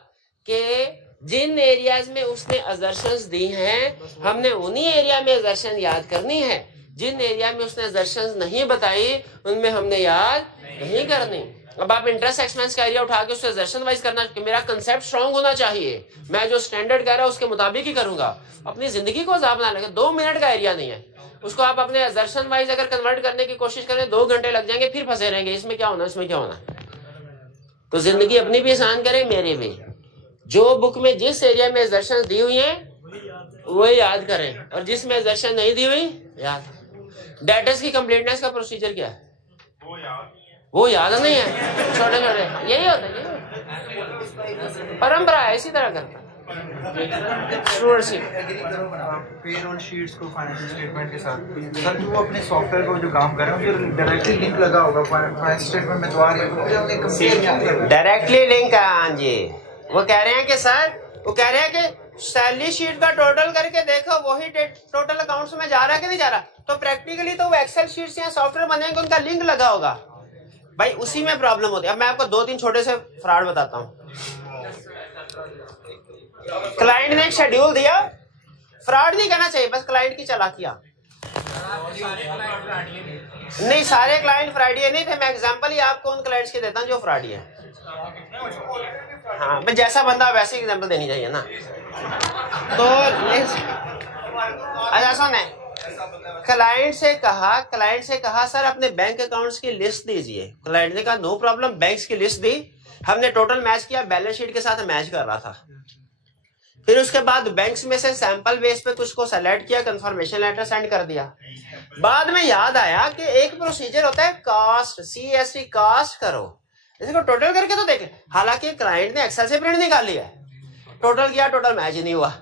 कि जिन एरियाज में उसने असर्शंस दी हैं, हमने उन्हीं एरिया में असर्शन याद करनी है। जिन एरिया में उसने असर्शंस नहीं बताई उनमें हमने याद नहीं करनी। अब आप इंटरेस्ट एक्सपेंस का एरिया उठा के उससे असर्शन वाइज करना, कि मेरा कंसेप्ट स्ट्रांग होना चाहिए, मैं जो स्टैंडर्ड कह रहा हूं उसके मुताबिक ही करूंगा। अपनी जिंदगी को अजाब ना लगे, 2 मिनट का एरिया नहीं है, उसको आप अपने असर्शन वाइज अगर कन्वर्ट करने की कोशिश करें 2 घंटे लग जाएंगे, फिर फंसे रहेंगे, इसमें क्या होना, इसमें क्या होना। तो जिंदगी अपनी भी आसान करें, मेरी भी। जो बुक में जिस एरिया में दर्शन दी हुई हैं वो याद करें, और जिसमें दर्शन नहीं दी हुई याद। डेटर्स की कंप्लीटनेस का प्रोसीजर क्या है? वो याद नहीं है, छोटे छोटे यही होता है, परंपरा है, इसी तरह करता है। पेरोल शीट्स को फाइनेंशियल स्टेटमेंट के साथ सर, वो अपने सॉफ्टवेयर को जो काम कर रहे हैं उनके डायरेक्टली लिंक लगा होगा फाइनेंशियल स्टेटमेंट में, तो आ रही डायरेक्टली लिंक है। हाँ जी, वो कह रहे हैं कि सर, वो कह रहे हैं कि सैलरी शीट का टोटल करके देखो वही टोटल अकाउंट्स में जा रहा है कि नहीं जा रहा। तो प्रैक्टिकली तो वो एक्सेल शीट्स या सॉफ्टवेयर बनेंगे, उनका लिंक लगा होगा भाई, उसी में प्रॉब्लम होती है। अब मैं आपको 2-3 छोटे से फ्रॉड बताता हूँ। क्लाइंट ने एक शेड्यूल दिया, फ्रॉड नहीं कहना चाहिए, बस क्लाइंट की चालाकियां। नहीं, सारे क्लाइंट फ्रॉडी नहीं थे, मैं एग्जांपल ही आपको उन क्लाइंट्स के देता हूं जो फ्रॉडी है। हाँ, मैं जैसा बंदा वैसे एग्जांपल देनी चाहिए ना। तो अच्छा सुने, क्लाइंट से कहा सर अपने बैंक अकाउंट्स की लिस्ट दीजिए। क्लाइंट ने कहा नो प्रॉब्लम, बैंक्स की लिस्ट दी, हमने टोटल मैच किया, बैलेंस शीट के साथ मैच कर रहा था। फिर उसके बाद बैंक्स में से सैंपल बेस पे कुछ को सेलेक्ट किया, कंफर्मेशन लेटर सेंड कर दिया। बाद में याद आया कि एक प्रोसीजर होता है कास्ट, CAST कास्ट करो, इसको टोटल करके तो देखे। हालांकि क्लाइंट ने एक्सेल से प्रिंट निकाल लिया, टोटल किया, टोटल मैच ही नहीं हुआ।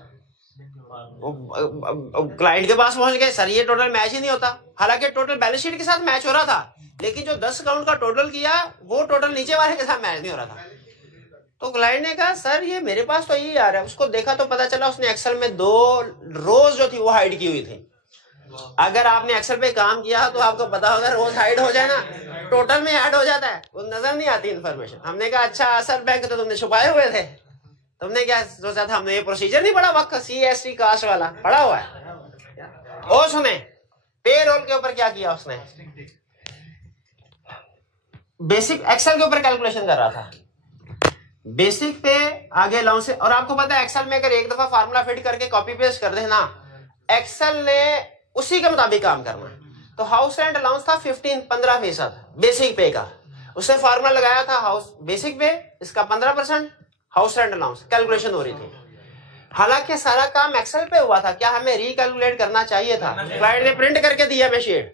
क्लाइंट के पास पहुंच गए, सर ये टोटल मैच ही नहीं होता। हालांकि टोटल बैलेंस शीट के साथ मैच हो रहा था, लेकिन जो 10 अकाउंट का टोटल किया वो टोटल नीचे वाले के साथ मैच नहीं हो रहा था। तो क्लाइंट ने कहा सर ये मेरे पास तो यही आ रहा है। उसको देखा तो पता चला उसने एक्सेल में 2 रोज जो थी वो हाइड की हुई थी। अगर आपने एक्सेल पे काम किया तो आपको पता होगा, रोज हाइड हो जाए ना, टोटल में ऐड हो जाता है, वो नजर नहीं आती इन्फॉर्मेशन। हमने कहा अच्छा असल बैंक तो तुमने छुपाए हुए थे, तुमने क्या सोचा था, हमने ये प्रोसीजर नहीं पढ़ा, वक्त CAST कास्ट वाला पढ़ा हुआ है। और सुने, पेरोल के ऊपर क्या किया उसने, बेसिक एक्सेल के ऊपर कैलकुलेशन कर रहा था, बेसिक पे आगे अलाउंस। और आपको पता है एक्सेल में अगर एक दफा फार्मूला फिट करके कॉपी पेस्ट कर दे ना, एक्सेल ने उसी के मुताबिक काम करना है। तो हाउस रेंट अलाउंस था 15% बेसिक पे का। उसने फार्मूला लगाया था हाउस बेसिक पे, इसका 15% हाउस रेंट अलाउंस, कैलकुलेशन हो रही थी। हालांकि सारा काम एक्सेल पे हुआ था, क्या हमें रिकैलकुलेट करना चाहिए था? क्लाइंट ने प्रिंट करके दिया मैं शीट,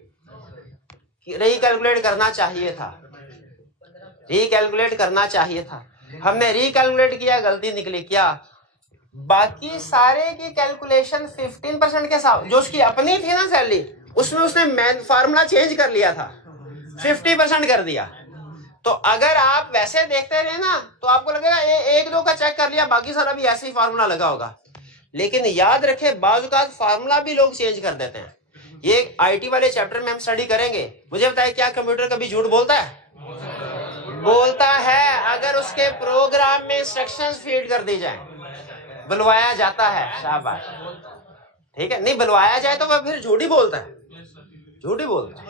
रिकैलकुलेट करना चाहिए था, रिकैलकुलेट करना चाहिए था। हमने रिकैलकुलेट किया, गलती निकली क्या? बाकी सारे की कैलकुलेशन 15% के साथ जो उसकी अपनी थी ना सैलरी, उसमें उसने फार्मूला चेंज कर लिया था, 50% कर दिया। तो अगर आप वैसे देखते रहे ना तो आपको लगेगा एक दो का चेक कर लिया, बाकी सारा भी ऐसे ही फार्मूला लगा होगा। लेकिन याद रखे बाज़ औक़ात फार्मूला भी लोग चेंज कर देते हैं। ये आईटी वाले चैप्टर में हम स्टडी करेंगे। मुझे बताए क्या कंप्यूटर कभी झूठ बोलता है? बोलता है। अगर उसके प्रोग्राम में इंस्ट्रक्शंस फीड कर दी जाए, बुलवाया जाता है, शाबाश, ठीक है। नहीं बुलवाया जाए तो वह फिर झूठ ही बोलता है, झूठ ही बोलता है।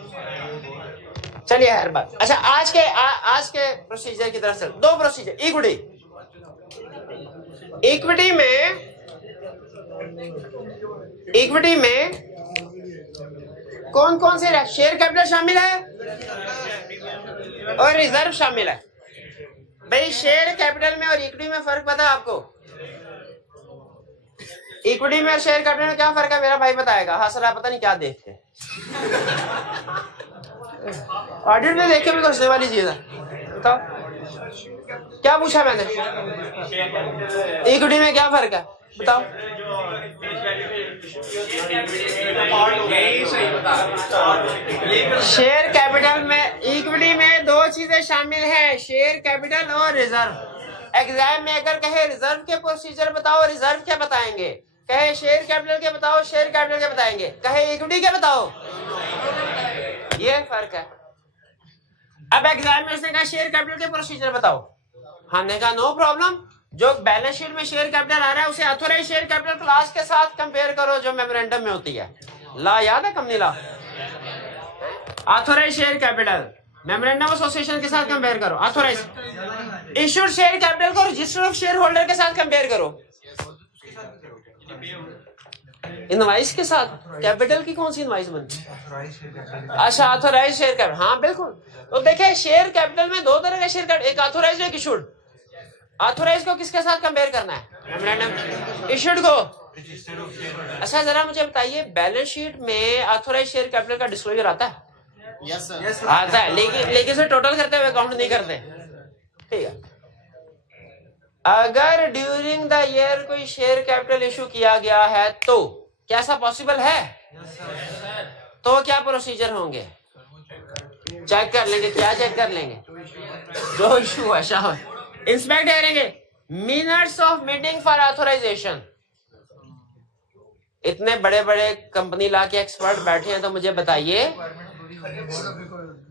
चलिए हर बात। अच्छा, आज के प्रोसीजर की तरफ से दो प्रोसीजर। इक्विटी में कौन कौन से शेयर कैपिटल शामिल है और रिजर्व शामिल है। भाई शेयर कैपिटल में और इक्विटी में फर्क पता है आपको? इक्विटी में और शेयर कैपिटल में क्या फर्क है? मेरा भाई बताएगा। हाँ सर, आप पता नहीं क्या देखते हैं, ऑडिट में देख के भी हंसने वाली चीज है। बताओ क्या पूछा मैंने? इक्विटी में क्या फर्क है बताओ? शेयर कैपिटल में, इक्विटी में दो चीजें शामिल हैं, शेयर कैपिटल और रिजर्व। एग्जाम में अगर कहे रिजर्व के प्रोसीजर बताओ, रिजर्व क्या बताएंगे? कहे शेयर कैपिटल के बताओ, शेयर कैपिटल के बताएंगे। कहे इक्विटी के बताओ, ये फर्क है। अब एग्जाम में उसने कहा शेयर कैपिटल के प्रोसीजर बताओ, हमने कहा नो प्रॉब्लम। जो बैलेंस शीट में शेयर कैपिटल आ रहा है उसे ऑथराइज्ड शेयर कैपिटल क्लास के साथ कंपेयर करो जो मेमोरेंडम में होती है। ला याद है company law? Authorised share capital memorandum association के साथ कंपेयर करो। ऑथराइज्ड इश्यूड शेयर कैपिटल को रजिस्टर ऑफ शेयर होल्डर के साथ कंपेयर करो। इनवाइस के साथ। कैपिटल की कौन सी इनवाइस बनती है? अच्छा, ऑथराइज्ड शेयर कैपिटल, हाँ बिल्कुल। तो देखिए शेयर कैपिटल में दो तरह के शेयर कैपिटल, एक ऑथराइज्ड एक इशूड। ऑथराइज्ड को किसके साथ कंपेयर करना है? मेमोरेंडम। इशूड को। अच्छा जरा मुझे बताइए, बैलेंस शीट में ऑथराइज्ड शेयर कैपिटल का डिस्क्लोजर आता है? यस सर, आता है, लेकिन इसे टोटल करते हुए काउंट नहीं करते, ठीक है। अगर ड्यूरिंग द ईयर कोई शेयर कैपिटल इशू किया गया है तो क्या ऐसा पॉसिबल है? तो क्या प्रोसीजर होंगे? चेक कर लेंगे। क्या चेक कर लेंगे? जो इशू है शाबाश। इंस्पेक्ट करेंगे minutes of meeting for authorisation. इतने बड़े बड़े कंपनी ला के एक्सपर्ट बैठे हैं, तो मुझे बताइए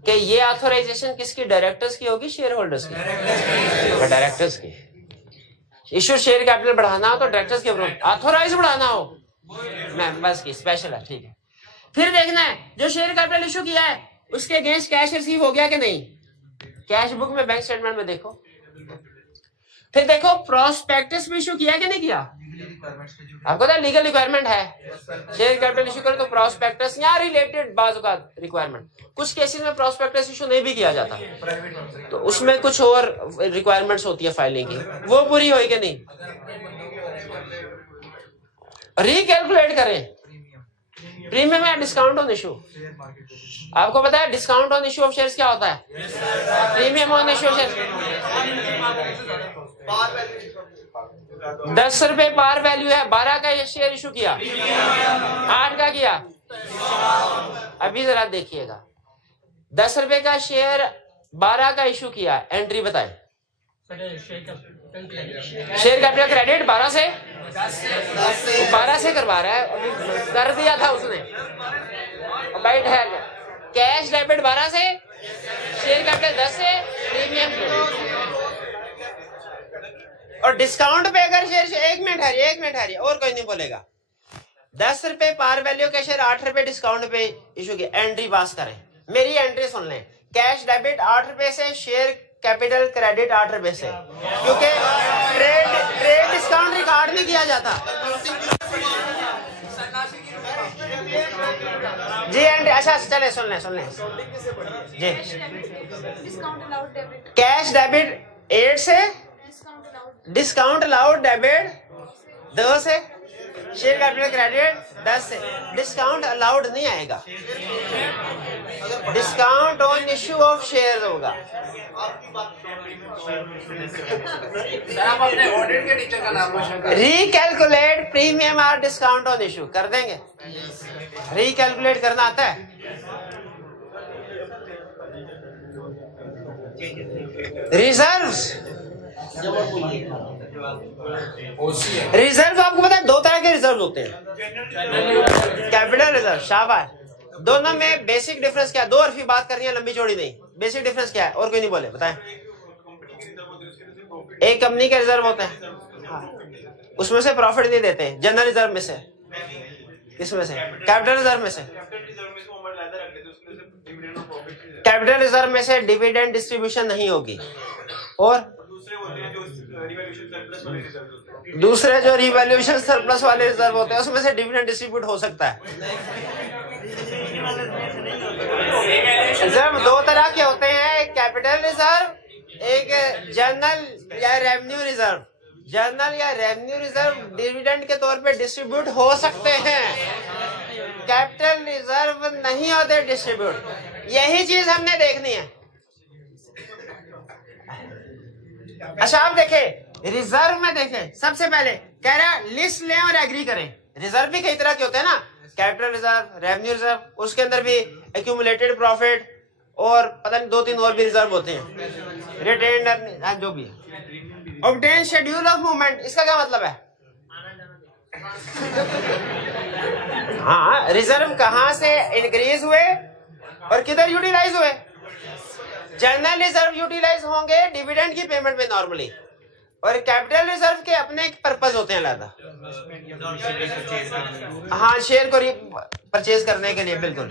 कि ये ऑथराइजेशन किसकी? डायरेक्टर्स की होगी, शेयर होल्डर्स की? डायरेक्टर्स की। इशू शेयर कैपिटल बढ़ाना हो तो डायरेक्टर्स के, ऑथोराइज बढ़ाना हो मेंबर्स की, स्पेशल है, ठीक है। फिर देखना है जो शेयर कैपिटल इशू किया है उसके अगेंस्ट कैश रिसीव हो गया कि नहीं। कैश बुक में, बैंक स्टेटमेंट में देखो। फिर देखो प्रोस्पेक्टस भी इशू किया कि नहीं किया। आपको तो लीगल रिक्वायरमेंट है शेयर कैपिटल इशू करो तो प्रोस्पेक्टस या रिलेटेड बाज़ का रिक्वायरमेंट। कुछ केसेस में प्रोस्पेक्टस इशू नहीं भी किया जाता तो उसमें कुछ और रिक्वायरमेंट्स होती है फाइलिंग की, वो पूरी होगी कि नहीं। रिकैलकुलेट करें प्रीमियम या डिस्काउंट ऑन इशू। आपको पता है discount on issue of shares क्या होता है? Premium on issue of shares 10 रुपए पार वैल्यू है, 12 का ये शेयर इशू किया, 8 का किया। अभी जरा देखिएगा, 10 रुपए का शेयर 12 का इशू किया, एंट्री बताएं। शेयर कैपिटल क्रेडिट 12 से 12 से करवा रहा है, अभी कर दिया था उसने, बैठ है। कैश डेबिट 12 से, शेयर कैपिटल 10 से, प्रीमियम और डिस्काउंट पे अगर शेयर, एक मिनट हरिए और कोई नहीं बोलेगा। 10 रुपए पार वैल्यू के शेयर 8 रुपए डिस्काउंट पे इशू की, एंट्री पास करें। मेरी एंट्री सुन लें, कैश डेबिट 8 रुपए से, शेयर कैपिटल क्रेडिट 8 रुपए से, क्योंकि ट्रेड डिस्काउंट रिकॉर्ड नहीं किया जाता। जी एंड अच्छा चले सुन लें जी। कैश डेबिट 8 से, डिस्काउंट अलाउड डेबिट 2 से, शेयर कैपिटल क्रेडिट 10 से। डिस्काउंट अलाउड नहीं आएगा, discount on issue of share होगा। रिकैलकुलेट प्रीमियम और डिस्काउंट ऑन इश्यू कर देंगे। रिकैलकुलेट करना आता है? रिजर्व्स, रिजर्व आपको पता है 2 तरह के रिजर्व होते हैं, कैपिटल रिजर्व, शाबाश। दोनों में बेसिक डिफरेंस क्या है? 2 अरफी बात करनी है, लंबी चौड़ी नहीं। बेसिक डिफरेंस क्या है और कोई नहीं बोले, बताएं। एक कंपनी के रिजर्व होते हैं, उसमें से प्रॉफिट नहीं देते। जनरल रिजर्व में से, किसमें से? कैपिटल रिजर्व में से। कैपिटल रिजर्व में से डिविडेंड डिस्ट्रीब्यूशन नहीं होगी। और दूसरे जो रिवैल्यूएशन सरप्लस वाले रिजर्व होते हैं उसमें से डिविडेंड डिस्ट्रीब्यूट हो सकता है। रिजर्व 2 तरह के होते हैं, एक कैपिटल रिजर्व, एक जनरल या रेवेन्यू रिजर्व। जनरल या रेवेन्यू रिजर्व डिविडेंड के तौर पे डिस्ट्रीब्यूट हो सकते हैं, कैपिटल रिजर्व नहीं होते डिस्ट्रीब्यूट। यही चीज हमने देखनी है। अच्छा आप देखें, रिजर्व में देखें, सबसे पहले कह रहा है लिस्ट लें और एग्री करें। रिजर्व भी कई तरह के होते हैं ना, कैपिटल रिजर्व, रेवेन्यू रिजर्व, उसके अंदर भी एक्यूमुलेटेड प्रॉफिट और पता नहीं 2-3 और भी रिजर्व होते हैं, रिटेन्ड अर्निंग जो भी है। ऑब्टेन शेड्यूल ऑफ मूवमेंट, इसका क्या मतलब है? हाँ, रिजर्व कहां से इंक्रीज हुए और किधर यूटिलाइज हुए? जनरल रिजर्व यूटिलाइज होंगे डिविडेंड की पेमेंट में नॉर्मली, और कैपिटल रिजर्व के अपने एक पर्पस होते हैं अलग। हाँ, शेयर को परचेज करने के लिए। बिल्कुल।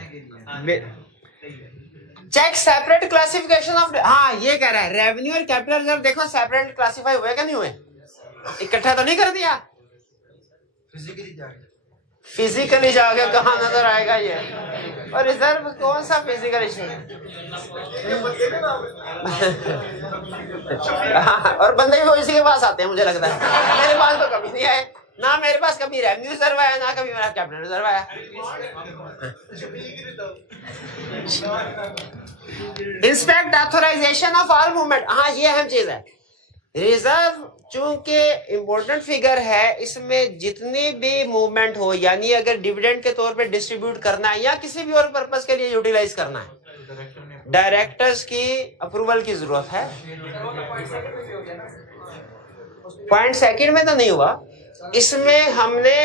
चेक सेपरेट क्लासिफिकेशन ऑफ, हाँ ये कह रहा है रेवेन्यू और कैपिटल रिजर्व देखो सेपरेट क्लासिफाई हुए क्या नहीं हुए, इकट्ठा तो नहीं कर दिया। फिजिकली जाके कहाँ नजर आएगा ये? और रिजर्व कौन सा फिजिकल इशू है? और बंदे भी इसी के पास आते हैं मुझे लगता है। मेरे पास तो कभी नहीं आए ना, मेरे पास कभी रेवेन्यू रिजर्व आया ना कभी मेरा कैपिटल रिजर्व आया। Inspect authorisation of all movement, हाँ ये अहम चीज है। रिजर्व चूंकि इंपॉर्टेंट फिगर है, इसमें जितनी भी मूवमेंट हो, यानी अगर डिविडेंड के तौर पे डिस्ट्रीब्यूट करना है या किसी भी और पर्पस के लिए यूटिलाइज करना है, डायरेक्टर्स की अप्रूवल की जरूरत है। पॉइंट सेकंड में तो नहीं हुआ, इसमें हमने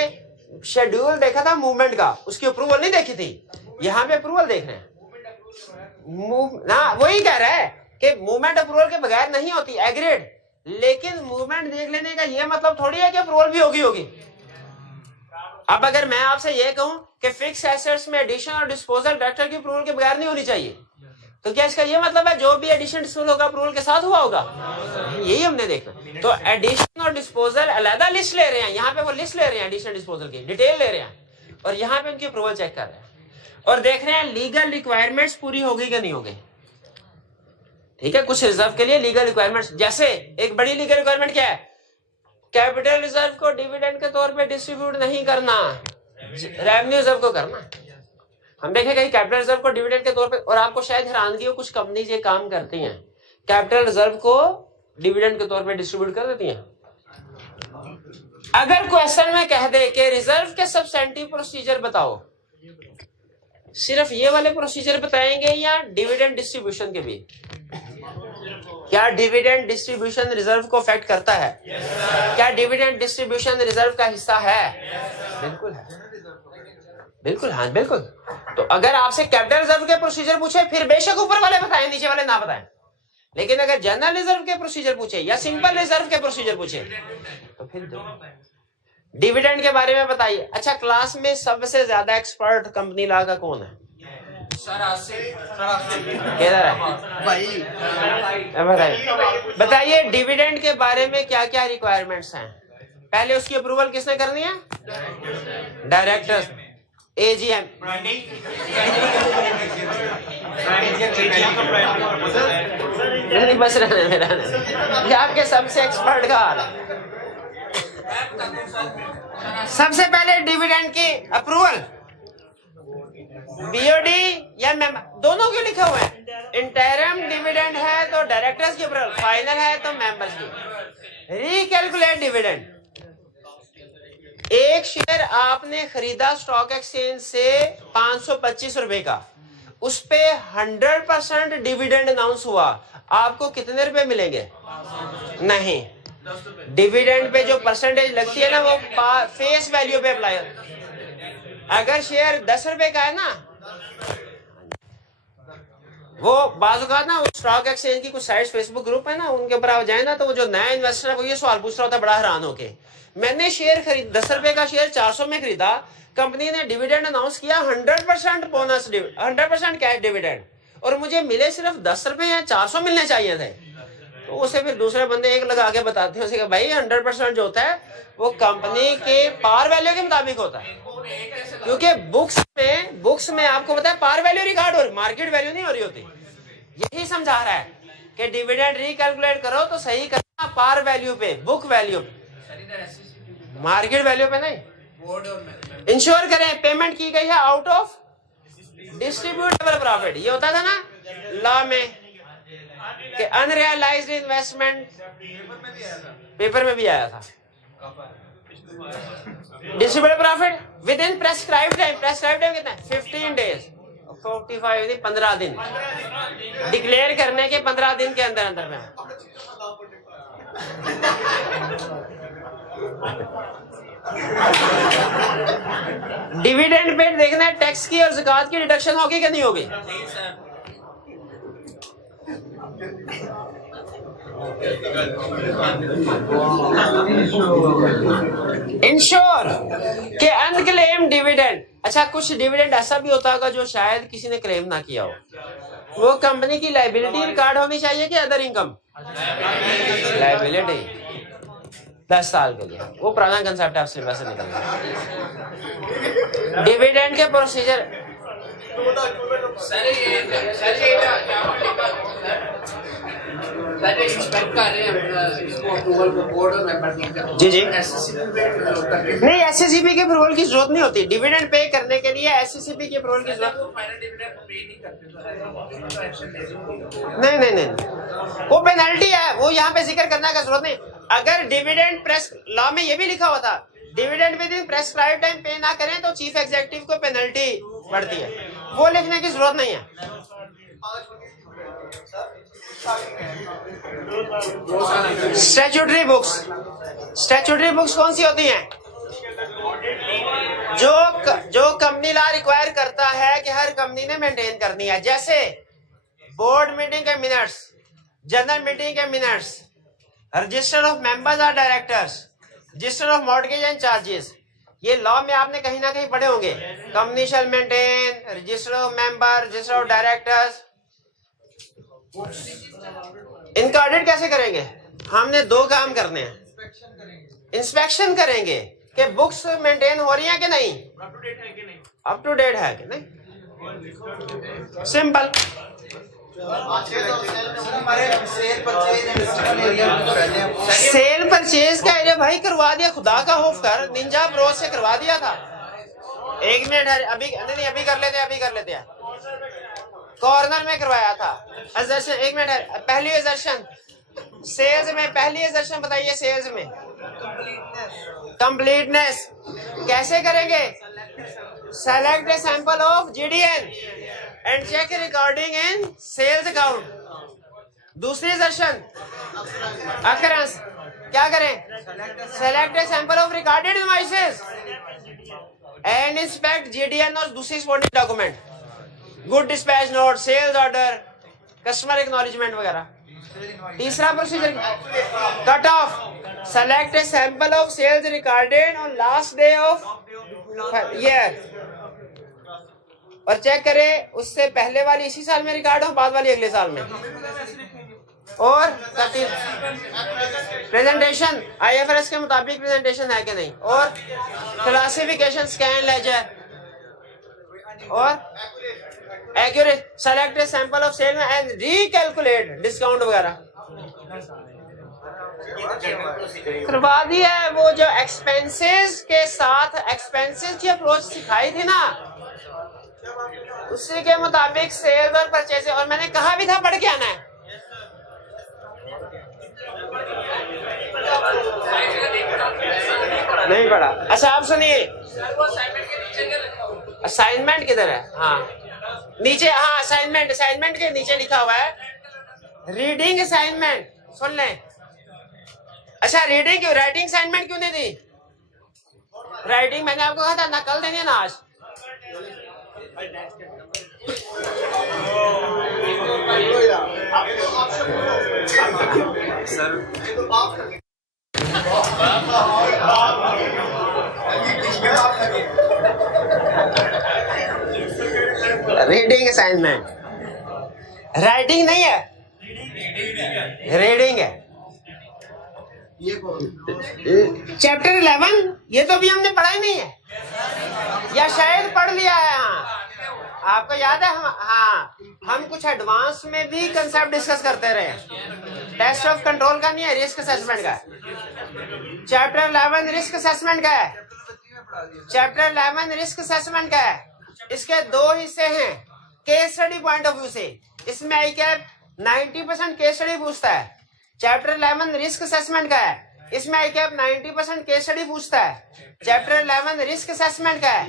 शेड्यूल देखा था मूवमेंट का, उसकी अप्रूवल नहीं देखी थी। यहाँ पे अप्रूवल देख रहे हैं। ना वही कह रहा है कि मूवमेंट अप्रूवल के बगैर नहीं होती, एग्रीड। लेकिन मूवमेंट देख लेने का ये मतलब थोड़ी है कि अप्रूवल भी होगी। अब अगर मैं आपसे ये कहूं कि फिक्स एसेट्स में एडिशन और डिस्पोजल डायरेक्टर की अप्रूवल के बगैर नहीं होनी चाहिए, तो क्या इसका ये मतलब है जो भी एडिशन डिस्पोजल होगा अप्रूवल के साथ हुआ होगा? यही हमने देखना। तो एडिशन और डिस्पोजल अलग लिस्ट ले रहे हैं, यहाँ पे वो लिस्ट ले रहे हैं एडिशन डिस्पोजल की डिटेल ले रहे हैं, और यहाँ पे उनकी अप्रूवल चेक कर रहे हैं और देख रहे हैं लीगल रिक्वायरमेंट्स पूरी होगी कि नहीं होगी। ठीक है, कुछ रिजर्व के लिए लीगल रिक्वायरमेंट्स, जैसे एक बड़ी लीगल रिक्वायरमेंट क्या है? कैपिटल रिजर्व को डिविडेंड के तौर पे डिस्ट्रीब्यूट नहीं करना, रेवेन्यू रिजर्व को करना। हम देखें कहीं कैपिटल रिजर्व को डिविडेंड के तौर पे, और आपको शायद हैरानगी हो कुछ कंपनीज ये काम करती हैं, कैपिटल रिजर्व को डिविडेंड के तौर पे डिस्ट्रीब्यूट कर देती हैं। अगर क्वेश्चन में कह दे कि रिजर्व के सब्सटेंटिव प्रोसीजर बताओ, सिर्फ ये वाले प्रोसीजर बताएंगे या डिविडेंड डिस्ट्रीब्यूशन के भी? क्या डिविडेंड डिस्ट्रीब्यूशन रिजर्व को अफेक्ट करता है? क्या डिविडेंड डिस्ट्रीब्यूशन रिजर्व का हिस्सा है? बिल्कुल है, बिल्कुल, हाँ बिल्कुल। तो अगर आपसे कैपिटल रिजर्व के प्रोसीजर पूछे फिर बेशक ऊपर वाले बताएं, नीचे वाले ना बताएं। लेकिन अगर जनरल रिजर्व के प्रोसीजर पूछे या सिंपल रिजर्व के प्रोसीजर पूछे तो फिर डिविडेंड के बारे में बताइए। अच्छा, क्लास में सबसे ज्यादा एक्सपर्ट कंपनी लॉ का कौन है? बताइए डिविडेंड के बारे में क्या क्या रिक्वायरमेंट्स हैं? पहले उसकी अप्रूवल किसने करनी है? डायरेक्टर्स। AGM नहीं, बस रहने मेरा ये आपके सबसे एक्सपर्ट का हाल है। सबसे पहले डिविडेंड की अप्रूवल BOD या दोनों क्यों लिखा हुआ है? इंटरम डिविडेंड है तो डायरेक्टर्स की अप्रूवल, फाइनल है तो मेंबर्स की। रिकैलकुलेट डिविडेंड, एक शेयर आपने खरीदा स्टॉक एक्सचेंज से 525 रुपए का, उस पे 100% डिविडेंड अनाउंस हुआ, आपको कितने रुपए मिलेंगे? नहीं, डिविडेंड पे जो परसेंटेज लगती है ना वो फेस वैल्यू पे अप्लाई होती है। अगर शेयर 10 रुपए का है ना, वो बाज़-औक़ात ना स्टॉक एक्सचेंज की कुछ साइट्स फेसबुक ग्रुप है ना, उनके ऊपर आप जाए ना तो वो जो नया इन्वेस्टर है वो ये सवाल पूछ रहा होता है बड़ा हैरान होके, मैंने शेयर खरीद 10 रुपए का शेयर 400 में खरीदा, कंपनी ने डिविडेंड अनाउंस किया 100% बोनस 100% कैश डिविडेंड, और मुझे मिले सिर्फ 10 रुपए या 400 मिलने चाहिए थे। तो उसे फिर दूसरे बंदे एक लगा के बताते हैं उसे कि भाई 100% जो होता है वो कंपनी के पार वैल्यू के मुताबिक होता है, क्योंकि बुक्स में आपको पता है पार वैल्यू रिकॉर्ड हो रही, मार्केट वैल्यू नहीं हो रही होती। यही समझा रहा है कि डिविडेंड रिकैलकुलेट करो तो सही करना पार वैल्यू पे, बुक वैल्यू, मार्केट वैल्यू पे नहीं। इंश्योर करें पेमेंट की गई है आउट ऑफ डिस्ट्रीब्यूटेबल प्रॉफिट। ये होता था ना लॉ में कि अनरियलाइज्ड इन्वेस्टमेंट, पेपर में भी आया था। Distributable profit with in prescribed time, prescribed time कितना है? 15 डेज, 45 दिन, 15 दिन, डिक्लेयर करने के 15 दिन के अंदर अंदर में। डिविडेंड पे देखना है टैक्स की और ज़कात की डिडक्शन होगी कि नहीं होगी। इंश्योर के अनक्लेम डिविडेंड, अच्छा कुछ डिविडेंड ऐसा भी होता होगा जो शायद किसी ने क्लेम ना किया हो, वो कंपनी की लायबिलिटी रिकॉर्ड होनी चाहिए कि अदर इनकम? लायबिलिटी 10 साल के लिए, वो पुराना कंसेप्ट है, आपसे वैसे निकलना। डिविडेंड के प्रोसीजर जी जी नहीं, SCCP के अप्रूवल की जरूरत नहीं होती डिविडेंड पे करने के लिए। SCCP के अप्रूवल की जरूरत नहीं, वो पेनल्टी है, वो यहाँ पे जिक्र करने का जरूरत नहीं। अगर डिविडेंड प्रेस लॉ में ये भी लिखा हुआ था dividend with in prescribed time पे ना करें तो चीफ एग्जीक्यूटिव को पेनल्टी बढ़ती है, वो लिखने की जरूरत नहीं है। स्टैट्यूटरी बुक्स कौन सी होती हैं? जो कंपनी लॉ रिक्वायर करता है कि हर कंपनी ने मेंटेन करनी है, जैसे बोर्ड मीटिंग के मिनट्स, जनरल मीटिंग के मिनट्स, रजिस्टर ऑफ मेंबर्स और directors, register of mortgage and charges. ये लॉ में आपने कहीं ना कहीं पढ़े होंगे। Company shall maintain register of member, register of directors. इनका ऑडिट कैसे करेंगे? हमने 2 काम करने हैं। इंस्पेक्शन करेंगे कि बुक्स मेंटेन हो रही हैं कि नहीं, अप टू डेट है कि नहीं, सिंपल। सेल परचेज का एरिया भाई करवा दिया, खुदा का खौफ कर, निंजा प्रो से करवा दिया था। 1 मिनट है, अभी नहीं, अभी कर लेते हैं। कॉर्नर में करवाया था एजर्शन, 1 मिनट है। पहली एजर्शन सेल्स में, पहली एजर्शन बताइए सेल्स में कंप्लीटनेस कैसे करेंगे? Select a sample of GDN and check recording in sales account. दूसरी एजर्शन अकरेंस क्या करें? Select a sample of recorded invoices and inspect GDN और दूसरी supporting document, good dispatch note, sales order, customer acknowledgement वगैरह। तीसरा procedure cut off, select a sample of sales recorded on last day of year और चेक करें उससे पहले वाली इसी साल में रिकॉर्ड हो, बाद वाली अगले साल में। और प्रेजेंटेशन IFRS के मुताबिक प्रेजेंटेशन है कि नहीं, और क्लासिफिकेशन, स्कैन, लेजर, और accurate select sample of sale and recalculate discount वगैरह करवा दिया है। वो जो एक्सपेंसेस के साथ एक्सपेंसेस की अप्रोच सिखाई थी ना, उसी के मुताबिक सेल्स और परचेज, और मैंने कहा भी था पढ़ के आना है। नहीं पढ़ा? अच्छा आप सुनिए, असाइनमेंट किधर है? हाँ नीचे, हाँ असाइनमेंट, असाइनमेंट के नीचे लिखा हुआ है रीडिंग असाइनमेंट, सुन लें। अच्छा रीडिंग क्यों, राइटिंग असाइनमेंट क्यों नहीं दी? राइटिंग मैंने आपको कहा था ना कल देंगे ना आज। रीडिंग असाइनमेंट, राइटिंग नहीं है, रीडिंग है। चैप्टर 11 ये तो अभी हमने पढ़ा ही नहीं है, या शायद पढ़ लिया है। हाँ आपको याद है? हम कुछ एडवांस में भी कंसेप्ट डिस्कस करते रहे। टेस्ट ऑफ कंट्रोल का नहीं है, रिस्क असेसमेंट का है। चैप्टर 11 रिस्क असेसमेंट का है। चैप्टर 11 रिस्क असेसमेंट का है। इसके दो हिस्से हैं case study point of view से। इसमें आई कैप 90% केस स्टडी पूछता है। चैप्टर 11 रिस्क असेसमेंट का है, इसमें आई कैप 90% केस स्टडी पूछता है। चैप्टर 11 रिस्क असेसमेंट का है,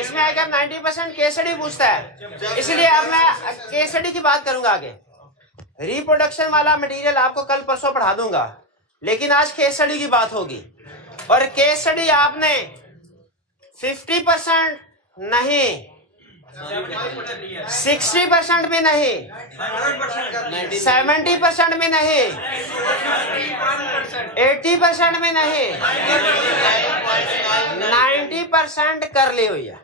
इसमें आई कैप 90% केस स्टडी पूछता है। इसलिए अब मैं केस स्टडी की बात करूंगा आगे। रिप्रोडक्शन वाला मटेरियल आपको कल परसों पढ़ा दूंगा, लेकिन आज केस स्टडी की बात होगी। और केस स्टडी आपने 50% नहीं, 60% भी नहीं, 70% भी नहीं, 80% भी नहीं, 90% कर ली हुई है।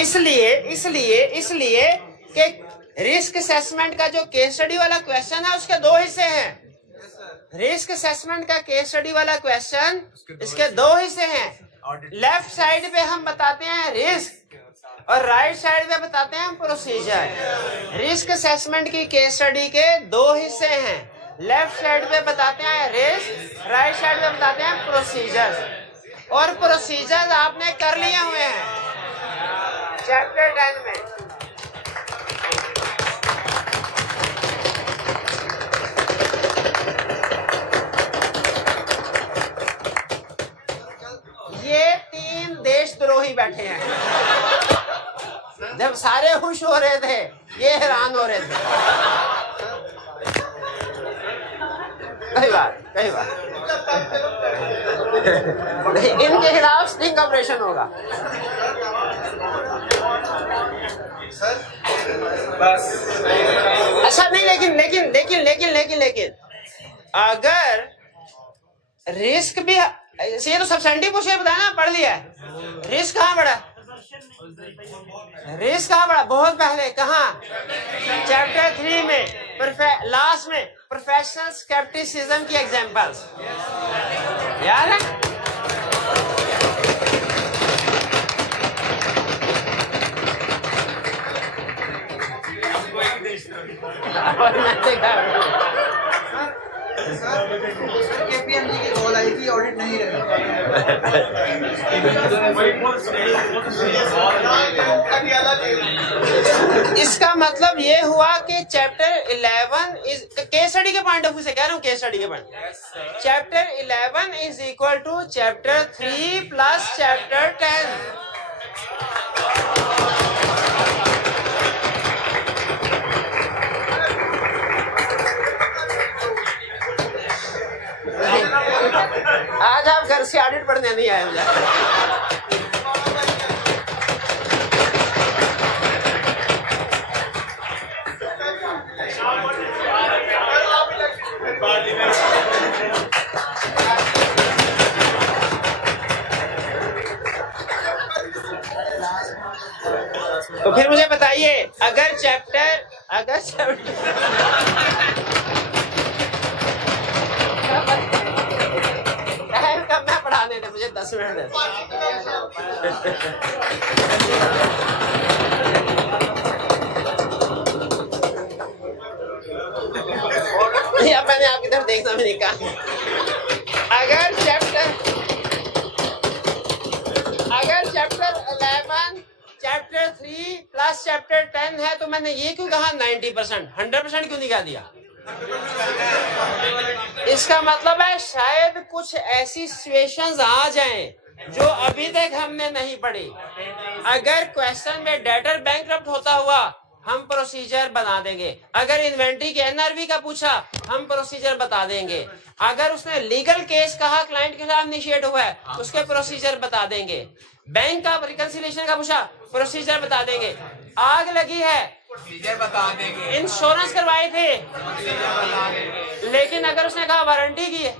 इसलिए कि रिस्क असेसमेंट का जो केस स्टडी वाला क्वेश्चन है उसके दो हिस्से हैं। रिस्क असेसमेंट का केस स्टडी वाला क्वेश्चन, इसके दो हिस्से हैं। लेफ्ट साइड पे हम बताते हैं रिस्क और राइट साइड पे बताते हैं प्रोसीजर। रिस्क असेसमेंट की केस स्टडी के दो हिस्से हैं। लेफ्ट साइड पे बताते हैं रिस्क, राइट साइड पे बताते हैं प्रोसीजर। और प्रोसीजर आपने कर लिए हुए हैं चैप्टर 10 में। ये 3 देशद्रोही बैठे हैं। जब सारे खुश हो रहे थे ये हैरान हो रहे थे। कई बार इनके खिलाफ स्टिंग ऑपरेशन होगा। अच्छा नहीं, लेकिन अगर रिस्क भी, ये तो सब्सिडी पूछे बताया ना, पढ़ लिया है। रिस्क कहाँ बढ़ा? रिस्क कहाँ बढ़ा? बहुत पहले। कहाँ? चैप्टर 3 में लास्ट में प्रोफेशनल स्केप्टिसिज्म की एग्जांपल्स याद है? केपीएमजी की कॉल आई थी, ऑडिट नहीं रही। इसका मतलब ये हुआ कि चैप्टर 11 इज केस स्टडी के पॉइंट ऑफ व्यू से कह रहा हूँ, केस स्टडी के point. Chapter 11 is equal to chapter 3 plus chapter 10। आज आप घर से ऑडिट पढ़ने नहीं आए मुझे। तो फिर मुझे बताइए, अगर चैप्टर टाइम कब मैं पढ़ाने थे, मुझे 10 मिनट इधर। या मैंने आपकी तरफ देखना भी नहीं कहा। अगर चैप्टर 11 चैप्टर 3 प्लस चैप्टर 10 है तो मैंने ये क्यों कहा 90%, 100% क्यों नहीं कह दिया? इसका मतलब है शायद कुछ ऐसी सिचुएशंस आ जाएं जो अभी तक हमने नहीं पढ़ी। अगर क्वेश्चन में डेटर बैंकरप्ट होता हुआ हम प्रोसीजर बना देंगे। अगर इन्वेंट्री के एनआरवी का पूछा हम प्रोसीजर बता देंगे। अगर उसने लीगल केस कहा क्लाइंट के खिलाफ इनिशिएट हुआ है उसके प्रोसीजर बता देंगे। बैंक का रिकंसिलिएशन का पूछा प्रोसीजर बता देंगे। आग लगी है प्रोसीजर बता देंगे। इंश्योरेंस करवाए थे लेकिन अगर उसने कहा वारंटी की है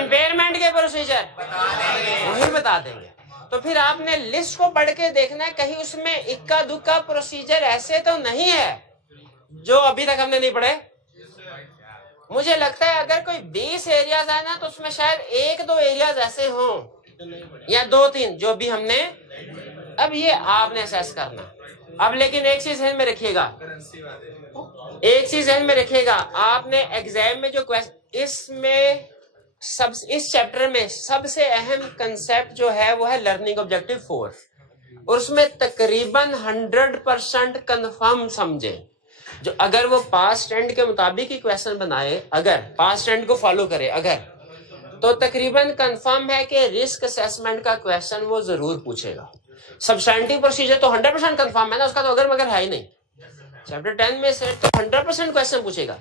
इम्पेयरमेंट के प्रोसीजर वही बता देंगे। तो फिर आपने लिस्ट को पढ़ के देखना है कहीं उसमें इक्का दुक्का प्रोसीजर ऐसे तो नहीं है जो अभी तक हमने नहीं पढ़े। मुझे लगता है अगर कोई 20 एरियाज है ना तो उसमें शायद 1-2 एरियाज ऐसे हों या 2-3 जो भी हमने, अब ये आपने असेस करना। अब लेकिन एक चीज ध्यान में रखिएगा, आपने एग्जाम में जो क्वेश्चन इस चैप्टर में सबसे अहम कंसेप्ट जो है वो है लर्निंग ऑब्जेक्टिव 4 और उसमें तकरीबन 100% कंफर्म समझे। जो अगर वो पास्ट ट्रेंड के मुताबिक ही क्वेश्चन बनाए, अगर पास्ट ट्रेंड को फॉलो करे अगर, तो तकरीबन कंफर्म है कि रिस्क असेसमेंट का क्वेश्चन वो जरूर पूछेगा। सब्सटेंटिव प्रोसीजर तो 100% कंफर्म है ना, उसका तो अगर मगर है ही नहीं। चैप्टर 10 में से तो 100% क्वेश्चन पूछेगा।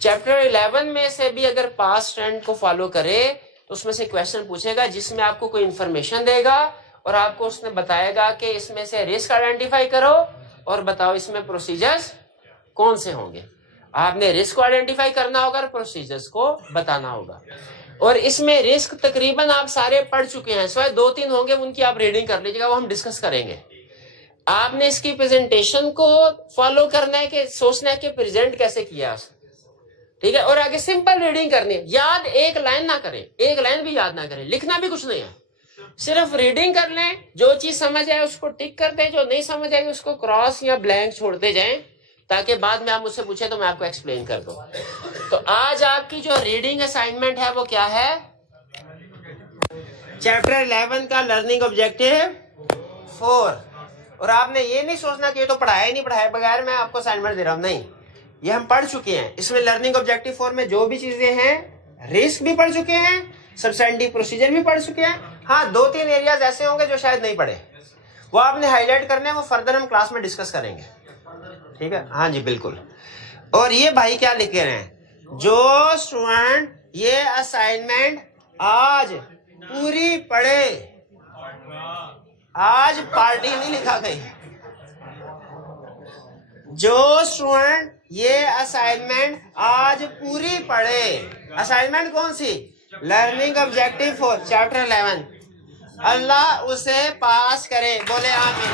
चैप्टर 11 में से भी अगर पास्ट ट्रेंड को फॉलो करे तो उसमें से क्वेश्चन पूछेगा जिसमें आपको कोई इंफॉर्मेशन देगा और आपको उसने बताएगा कि इसमें से रिस्क आइडेंटिफाई करो और बताओ इसमें प्रोसीजर्स कौन से होंगे। आपने रिस्क को आइडेंटिफाई करना होगा और प्रोसीजर्स को बताना होगा। और इसमें रिस्क तकरीबन आप सारे पढ़ चुके हैं, सिवाय 2-3 होंगे उनकी आप रीडिंग कर लीजिएगा, वो हम डिस्कस करेंगे। आपने इसकी प्रेजेंटेशन को फॉलो करना है कि सोचना है कि प्रेजेंट कैसे किया, ठीक है। और आगे सिंपल रीडिंग करनी है, याद एक लाइन ना करें, एक लाइन भी याद ना करें, लिखना भी कुछ नहीं है, सिर्फ रीडिंग कर लें। जो चीज समझ आए उसको टिक कर दें, जो नहीं समझ आएगी उसको क्रॉस या ब्लैंक छोड़ते जाएं ताकि बाद में आप मुझसे पूछे तो मैं आपको एक्सप्लेन कर दूं। तो आज आपकी जो रीडिंग असाइनमेंट है वो क्या है? चैप्टर 11 का लर्निंग ऑब्जेक्टिव 4। और आपने ये नहीं सोचना कि ये तो पढ़ाया ही नहीं, पढ़ाए बगैर मैं आपको असाइनमेंट दे रहा हूं, नहीं, ये हम पढ़ चुके हैं। इसमें लर्निंग ऑब्जेक्टिव 4 में जो भी चीजें हैं, रिस्क भी पढ़ चुके हैं, सब्सटेंटिव प्रोसीजर भी पढ़ चुके हैं। हाँ, 2-3 एरियाज ऐसे होंगे जो शायद नहीं पढ़े, वो आपने हाईलाइट करने हैं, वो फर्दर हम क्लास में डिस्कस करेंगे, ठीक है। हाँ जी बिल्कुल। और ये भाई क्या लिख रहे हैं, जो स्टूडेंट ये असाइनमेंट आज पूरी पढ़े, आज पार्टी नहीं लिखा गई, जो स्टूडेंट ये असाइनमेंट आज पूरी पढ़े, असाइनमेंट कौन सी? लर्निंग ऑब्जेक्टिव 4 चैप्टर 11, अल्लाह उसे पास करे, बोले आमीन।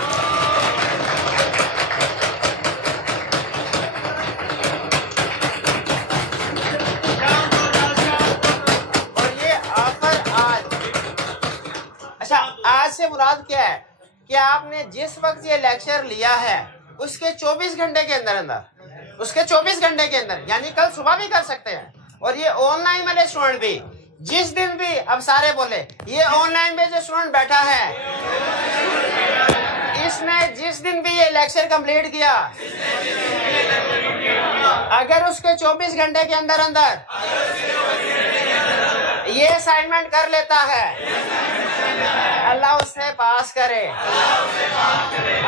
और ये ऑफर आज, अच्छा आज से मुराद क्या है कि आपने जिस वक्त ये लेक्चर लिया है उसके 24 घंटे के अंदर, उसके 24 घंटे के अंदर, यानी कल सुबह भी कर सकते हैं। और ये ऑनलाइन वाले स्टूडेंट भी जिस दिन भी, अब सारे बोले, ये ऑनलाइन में जो स्टूडेंट बैठा है इसने जिस दिन भी ये लेक्चर कंप्लीट किया, अगर उसके 24 घंटे के अंदर अंदर ये असाइनमेंट कर लेता है, अल्लाह उससे पास करे,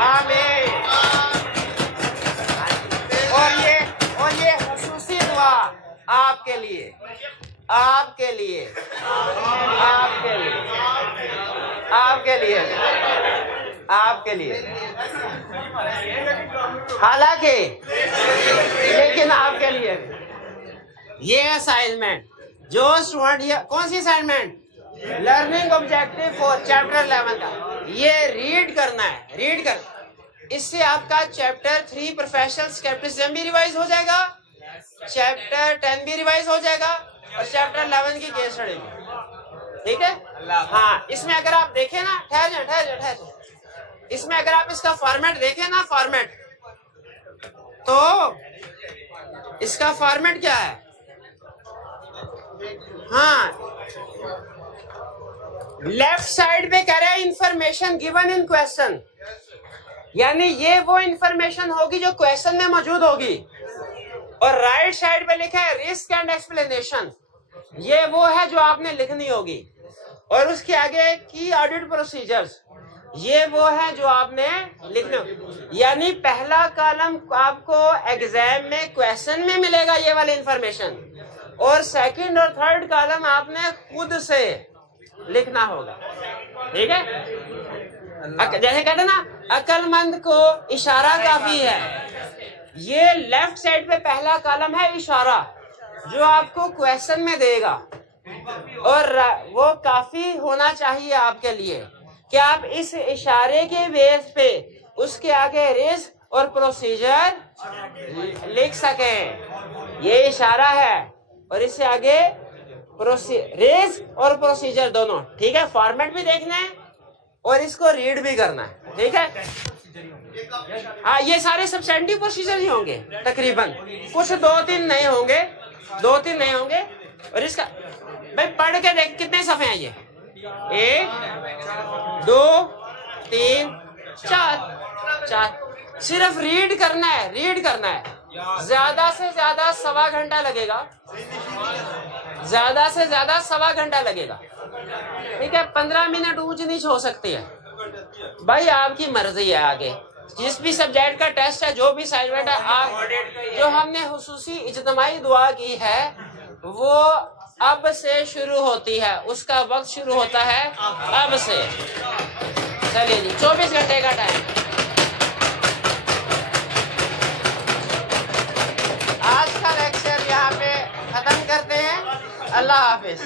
आमीन। और ये खुसूसी दुआ आपके लिए, आपके लिए, आपके लिए, आपके लिए, आपके लिए, हालांकि लेकिन आपके लिए ये असाइनमेंट जो स्टूडेंट, ये कौन सी असाइनमेंट? लर्निंग ऑब्जेक्टिव 4 चैप्टर 11 का, ये रीड करना है, रीड कर। इससे आपका चैप्टर 3 प्रोफेशनल स्केप्टिसिज्म भी रिवाइज हो जाएगा, चैप्टर 10 भी रिवाइज हो जाएगा और चैप्टर 11 की केस स्टडी भी, ठीक है। हाँ, इसमें अगर आप देखें ना, ठहर जाए, इसमें अगर आप इसका फॉर्मेट देखें ना, फॉर्मेट, तो इसका फॉर्मेट क्या है? हाँ, लेफ्ट साइड पे कह रहा है इंफॉर्मेशन गिवन इन क्वेश्चन, यानी ये वो इंफॉर्मेशन होगी जो क्वेश्चन में मौजूद होगी, और राइट साइड पे लिखा है रिस्क एंड एक्सप्लेनेशन, ये वो है जो आपने लिखनी होगी, और उसके आगे की ऑडिट प्रोसीजर्स, ये वो है जो आपने लिखना। यानी पहला कॉलम आपको एग्जाम में क्वेश्चन में मिलेगा ये वाली इंफॉर्मेशन, और सेकंड और थर्ड कॉलम आपने खुद से लिखना होगा। ठीक है, जैसे कहते ना, अक्लमंद को इशारा काफी है, ये लेफ्ट साइड पे पहला कॉलम है इशारा, जो आपको क्वेश्चन में देगा, और वो काफी होना चाहिए आपके लिए कि आप इस इशारे के बेस पे उसके आगे रिस्क और प्रोसीजर लिख सकें। ये इशारा है और इससे आगे रिस्क और प्रोसीजर दोनों। ठीक है, फॉर्मेट भी देखना है और इसको रीड भी करना है। ठीक है, हाँ, ये सारे सब्सटेंटिव प्रोसीजर ही होंगे तकरीबन, कुछ दो तीन नहीं होंगे। और इसका भाई पढ़ के देख कितने सफ़े हैं ये, 1 2 3 4, सिर्फ रीड करना है। ज्यादा से ज्यादा सवा घंटा लगेगा, ठीक है, 15 मिनट ऊंच नीच हो सकती है भाई, आपकी मर्जी है। आगे जिस भी सब्जेक्ट का टेस्ट है, जो भी असाइनमेंट है, आप जो हमने हुसूसी इज्तिमाई दुआ की है वो अब से शुरू होती है, उसका वक्त शुरू होता है अब से। चलिए जी, 24 घंटे का टाइम। आज का लेक्चर यहाँ पे खत्म करते हैं। अल्लाह हाफिज।